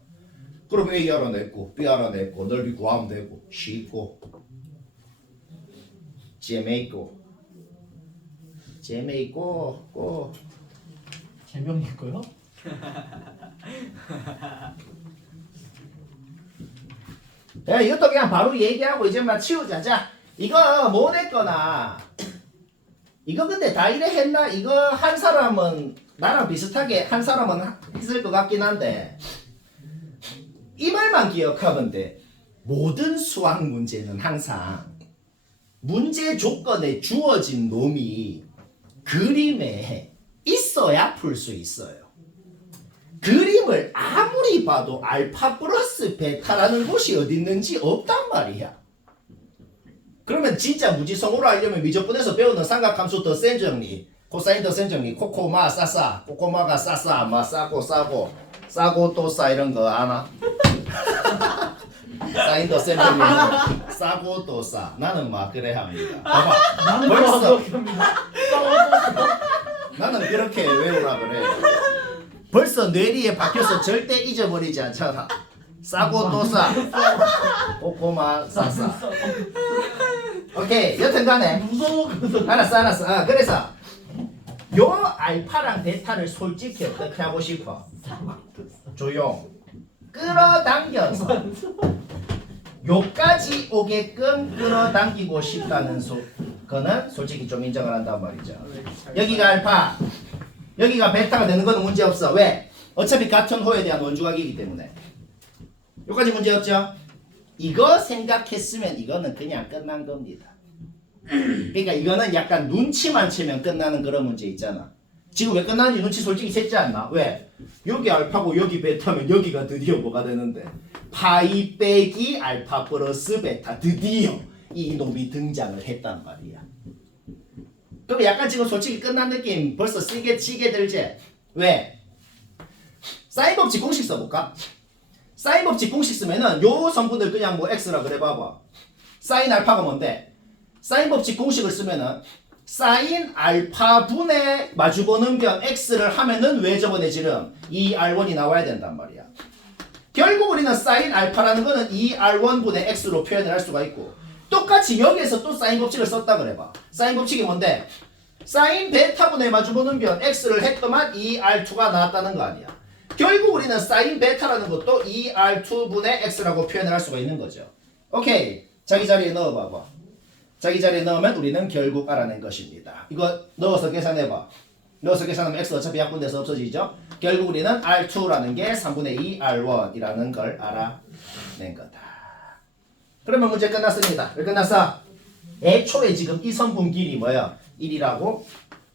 그럼 A 알아냈고 B 알아냈고 넓이 구하면 되고 쉽고 재미있고 재미없는 거요? 야, 이것도 그냥 바로 얘기하고 이제 막 치우자. 자, 이거 뭐 냈거나 이거 근데 다 이래 했나? 이거 한 사람은 나랑 비슷하게 한 사람은 했을 것 같긴 한데 이 말만 기억하면 돼. 모든 수학 문제는 항상 문제 조건에 주어진 놈이 그림에 있어야 풀 수 있어요. 그림을 아무리 봐도 알파 플러스 베타라는 곳이 어디 있는지 없단 말이야. 그러면 진짜 무지성으로 하려면 미적분에서 배우는 삼각함수 더센 정리, 코사인 더센 정리, 코코마 싸싸, 코코마가 싸싸, 마 싸고 싸고 싸고 또 싸 이런 거 아나? 사인 더센 정리 싸고 또 싸. 나는 막 그래 합니다. 봐봐. 나는 벌써 그렇게 합니다. 나는 그렇게 외우라 그래. 벌써 뇌리에 박혀서 절대 잊어버리지 않잖아. 싸고 또 싸. 꼬꼬마 싸싸. 오케이. 여튼간에 무서워. 알았어. 아, 그래서 요 알파랑 베타를 솔직히 어떻게 하고 싶어? 조용. 끌어당겨서 요까지 오게끔 끌어당기고 싶다는 거는 솔직히 좀 인정을 한단 말이죠. 여기가 알파, 여기가 베타가 되는 거는 문제 없어. 왜? 어차피 같은 호에 대한 원주각이기 때문에. 여기까지 문제 없죠? 이거 생각했으면 이거는 그냥 끝난 겁니다. 그러니까 이거는 약간 눈치만 채면 끝나는 그런 문제 있잖아. 지금 왜 끝나는지 눈치 솔직히 챘지 않나? 왜? 여기 알파고 여기 베타면 여기가 드디어 뭐가 되는데? 파이 빼기 알파 플러스 베타, 드디어 이 놈이 등장을 했단 말이야. 그럼 약간 지금 솔직히 끝난 느낌 벌써 쓰게 치게 들지? 왜? 사인 법칙 공식 써볼까? 사인 법칙 공식 쓰면은 요 성분들 그냥 뭐 x라 그래 봐봐. 사인 알파가 뭔데? 사인 법칙 공식을 쓰면은 사인 알파 분의 마주보는 변 x를 하면은 왜 접어내지름 2r1이 나와야 된단 말이야. 결국 우리는 사인 알파라는 거는 2r1 분의 x로 표현을 할 수가 있고, 똑같이 여기에서 또 사인 법칙을 썼다 그래봐. 사인 법칙이 뭔데? 사인 베타 분의 마주보는 변 x를 했더만 2r2가 나왔다는 거 아니야. 결국 우리는 사인 베타라는 것도 2r2 분의 x라고 표현을 할 수가 있는 거죠. 오케이. 자기 자리에 넣어봐봐. 자기 자리에 넣으면 우리는 결국 알아낸 것입니다. 이거 넣어서 계산해봐. 넣어서 계산하면 x 어차피 약분돼서 없어지죠. 결국 우리는 R2라는 게 3분의 2 R1이라는 걸 알아낸 거다. 그러면 문제 끝났습니다. 왜 끝났어? 애초에 지금 이 성분 길이 뭐야? 1이라고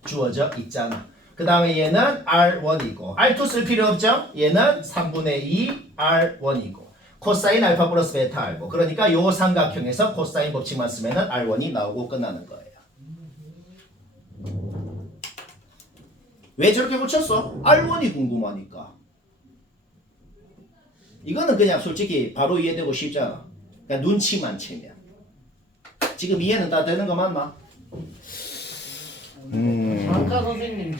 주어져 있잖아. 그 다음에 얘는 R1이고 R2 쓸 필요 없죠? 얘는 3분의 2 R1이고 코사인 알파 플러스 베타 알고, 그러니까 요 삼각형에서 코사인 법칙만 쓰면은 R1이 나오고 끝나는 거예요. 왜 저렇게 고쳤어? R1이 궁금하니까. 이거는 그냥 솔직히 바로 이해되고 쉽잖아. 그냥 눈치만 채면. 지금 이해는 다 되는 거 맞나? 아까 선생님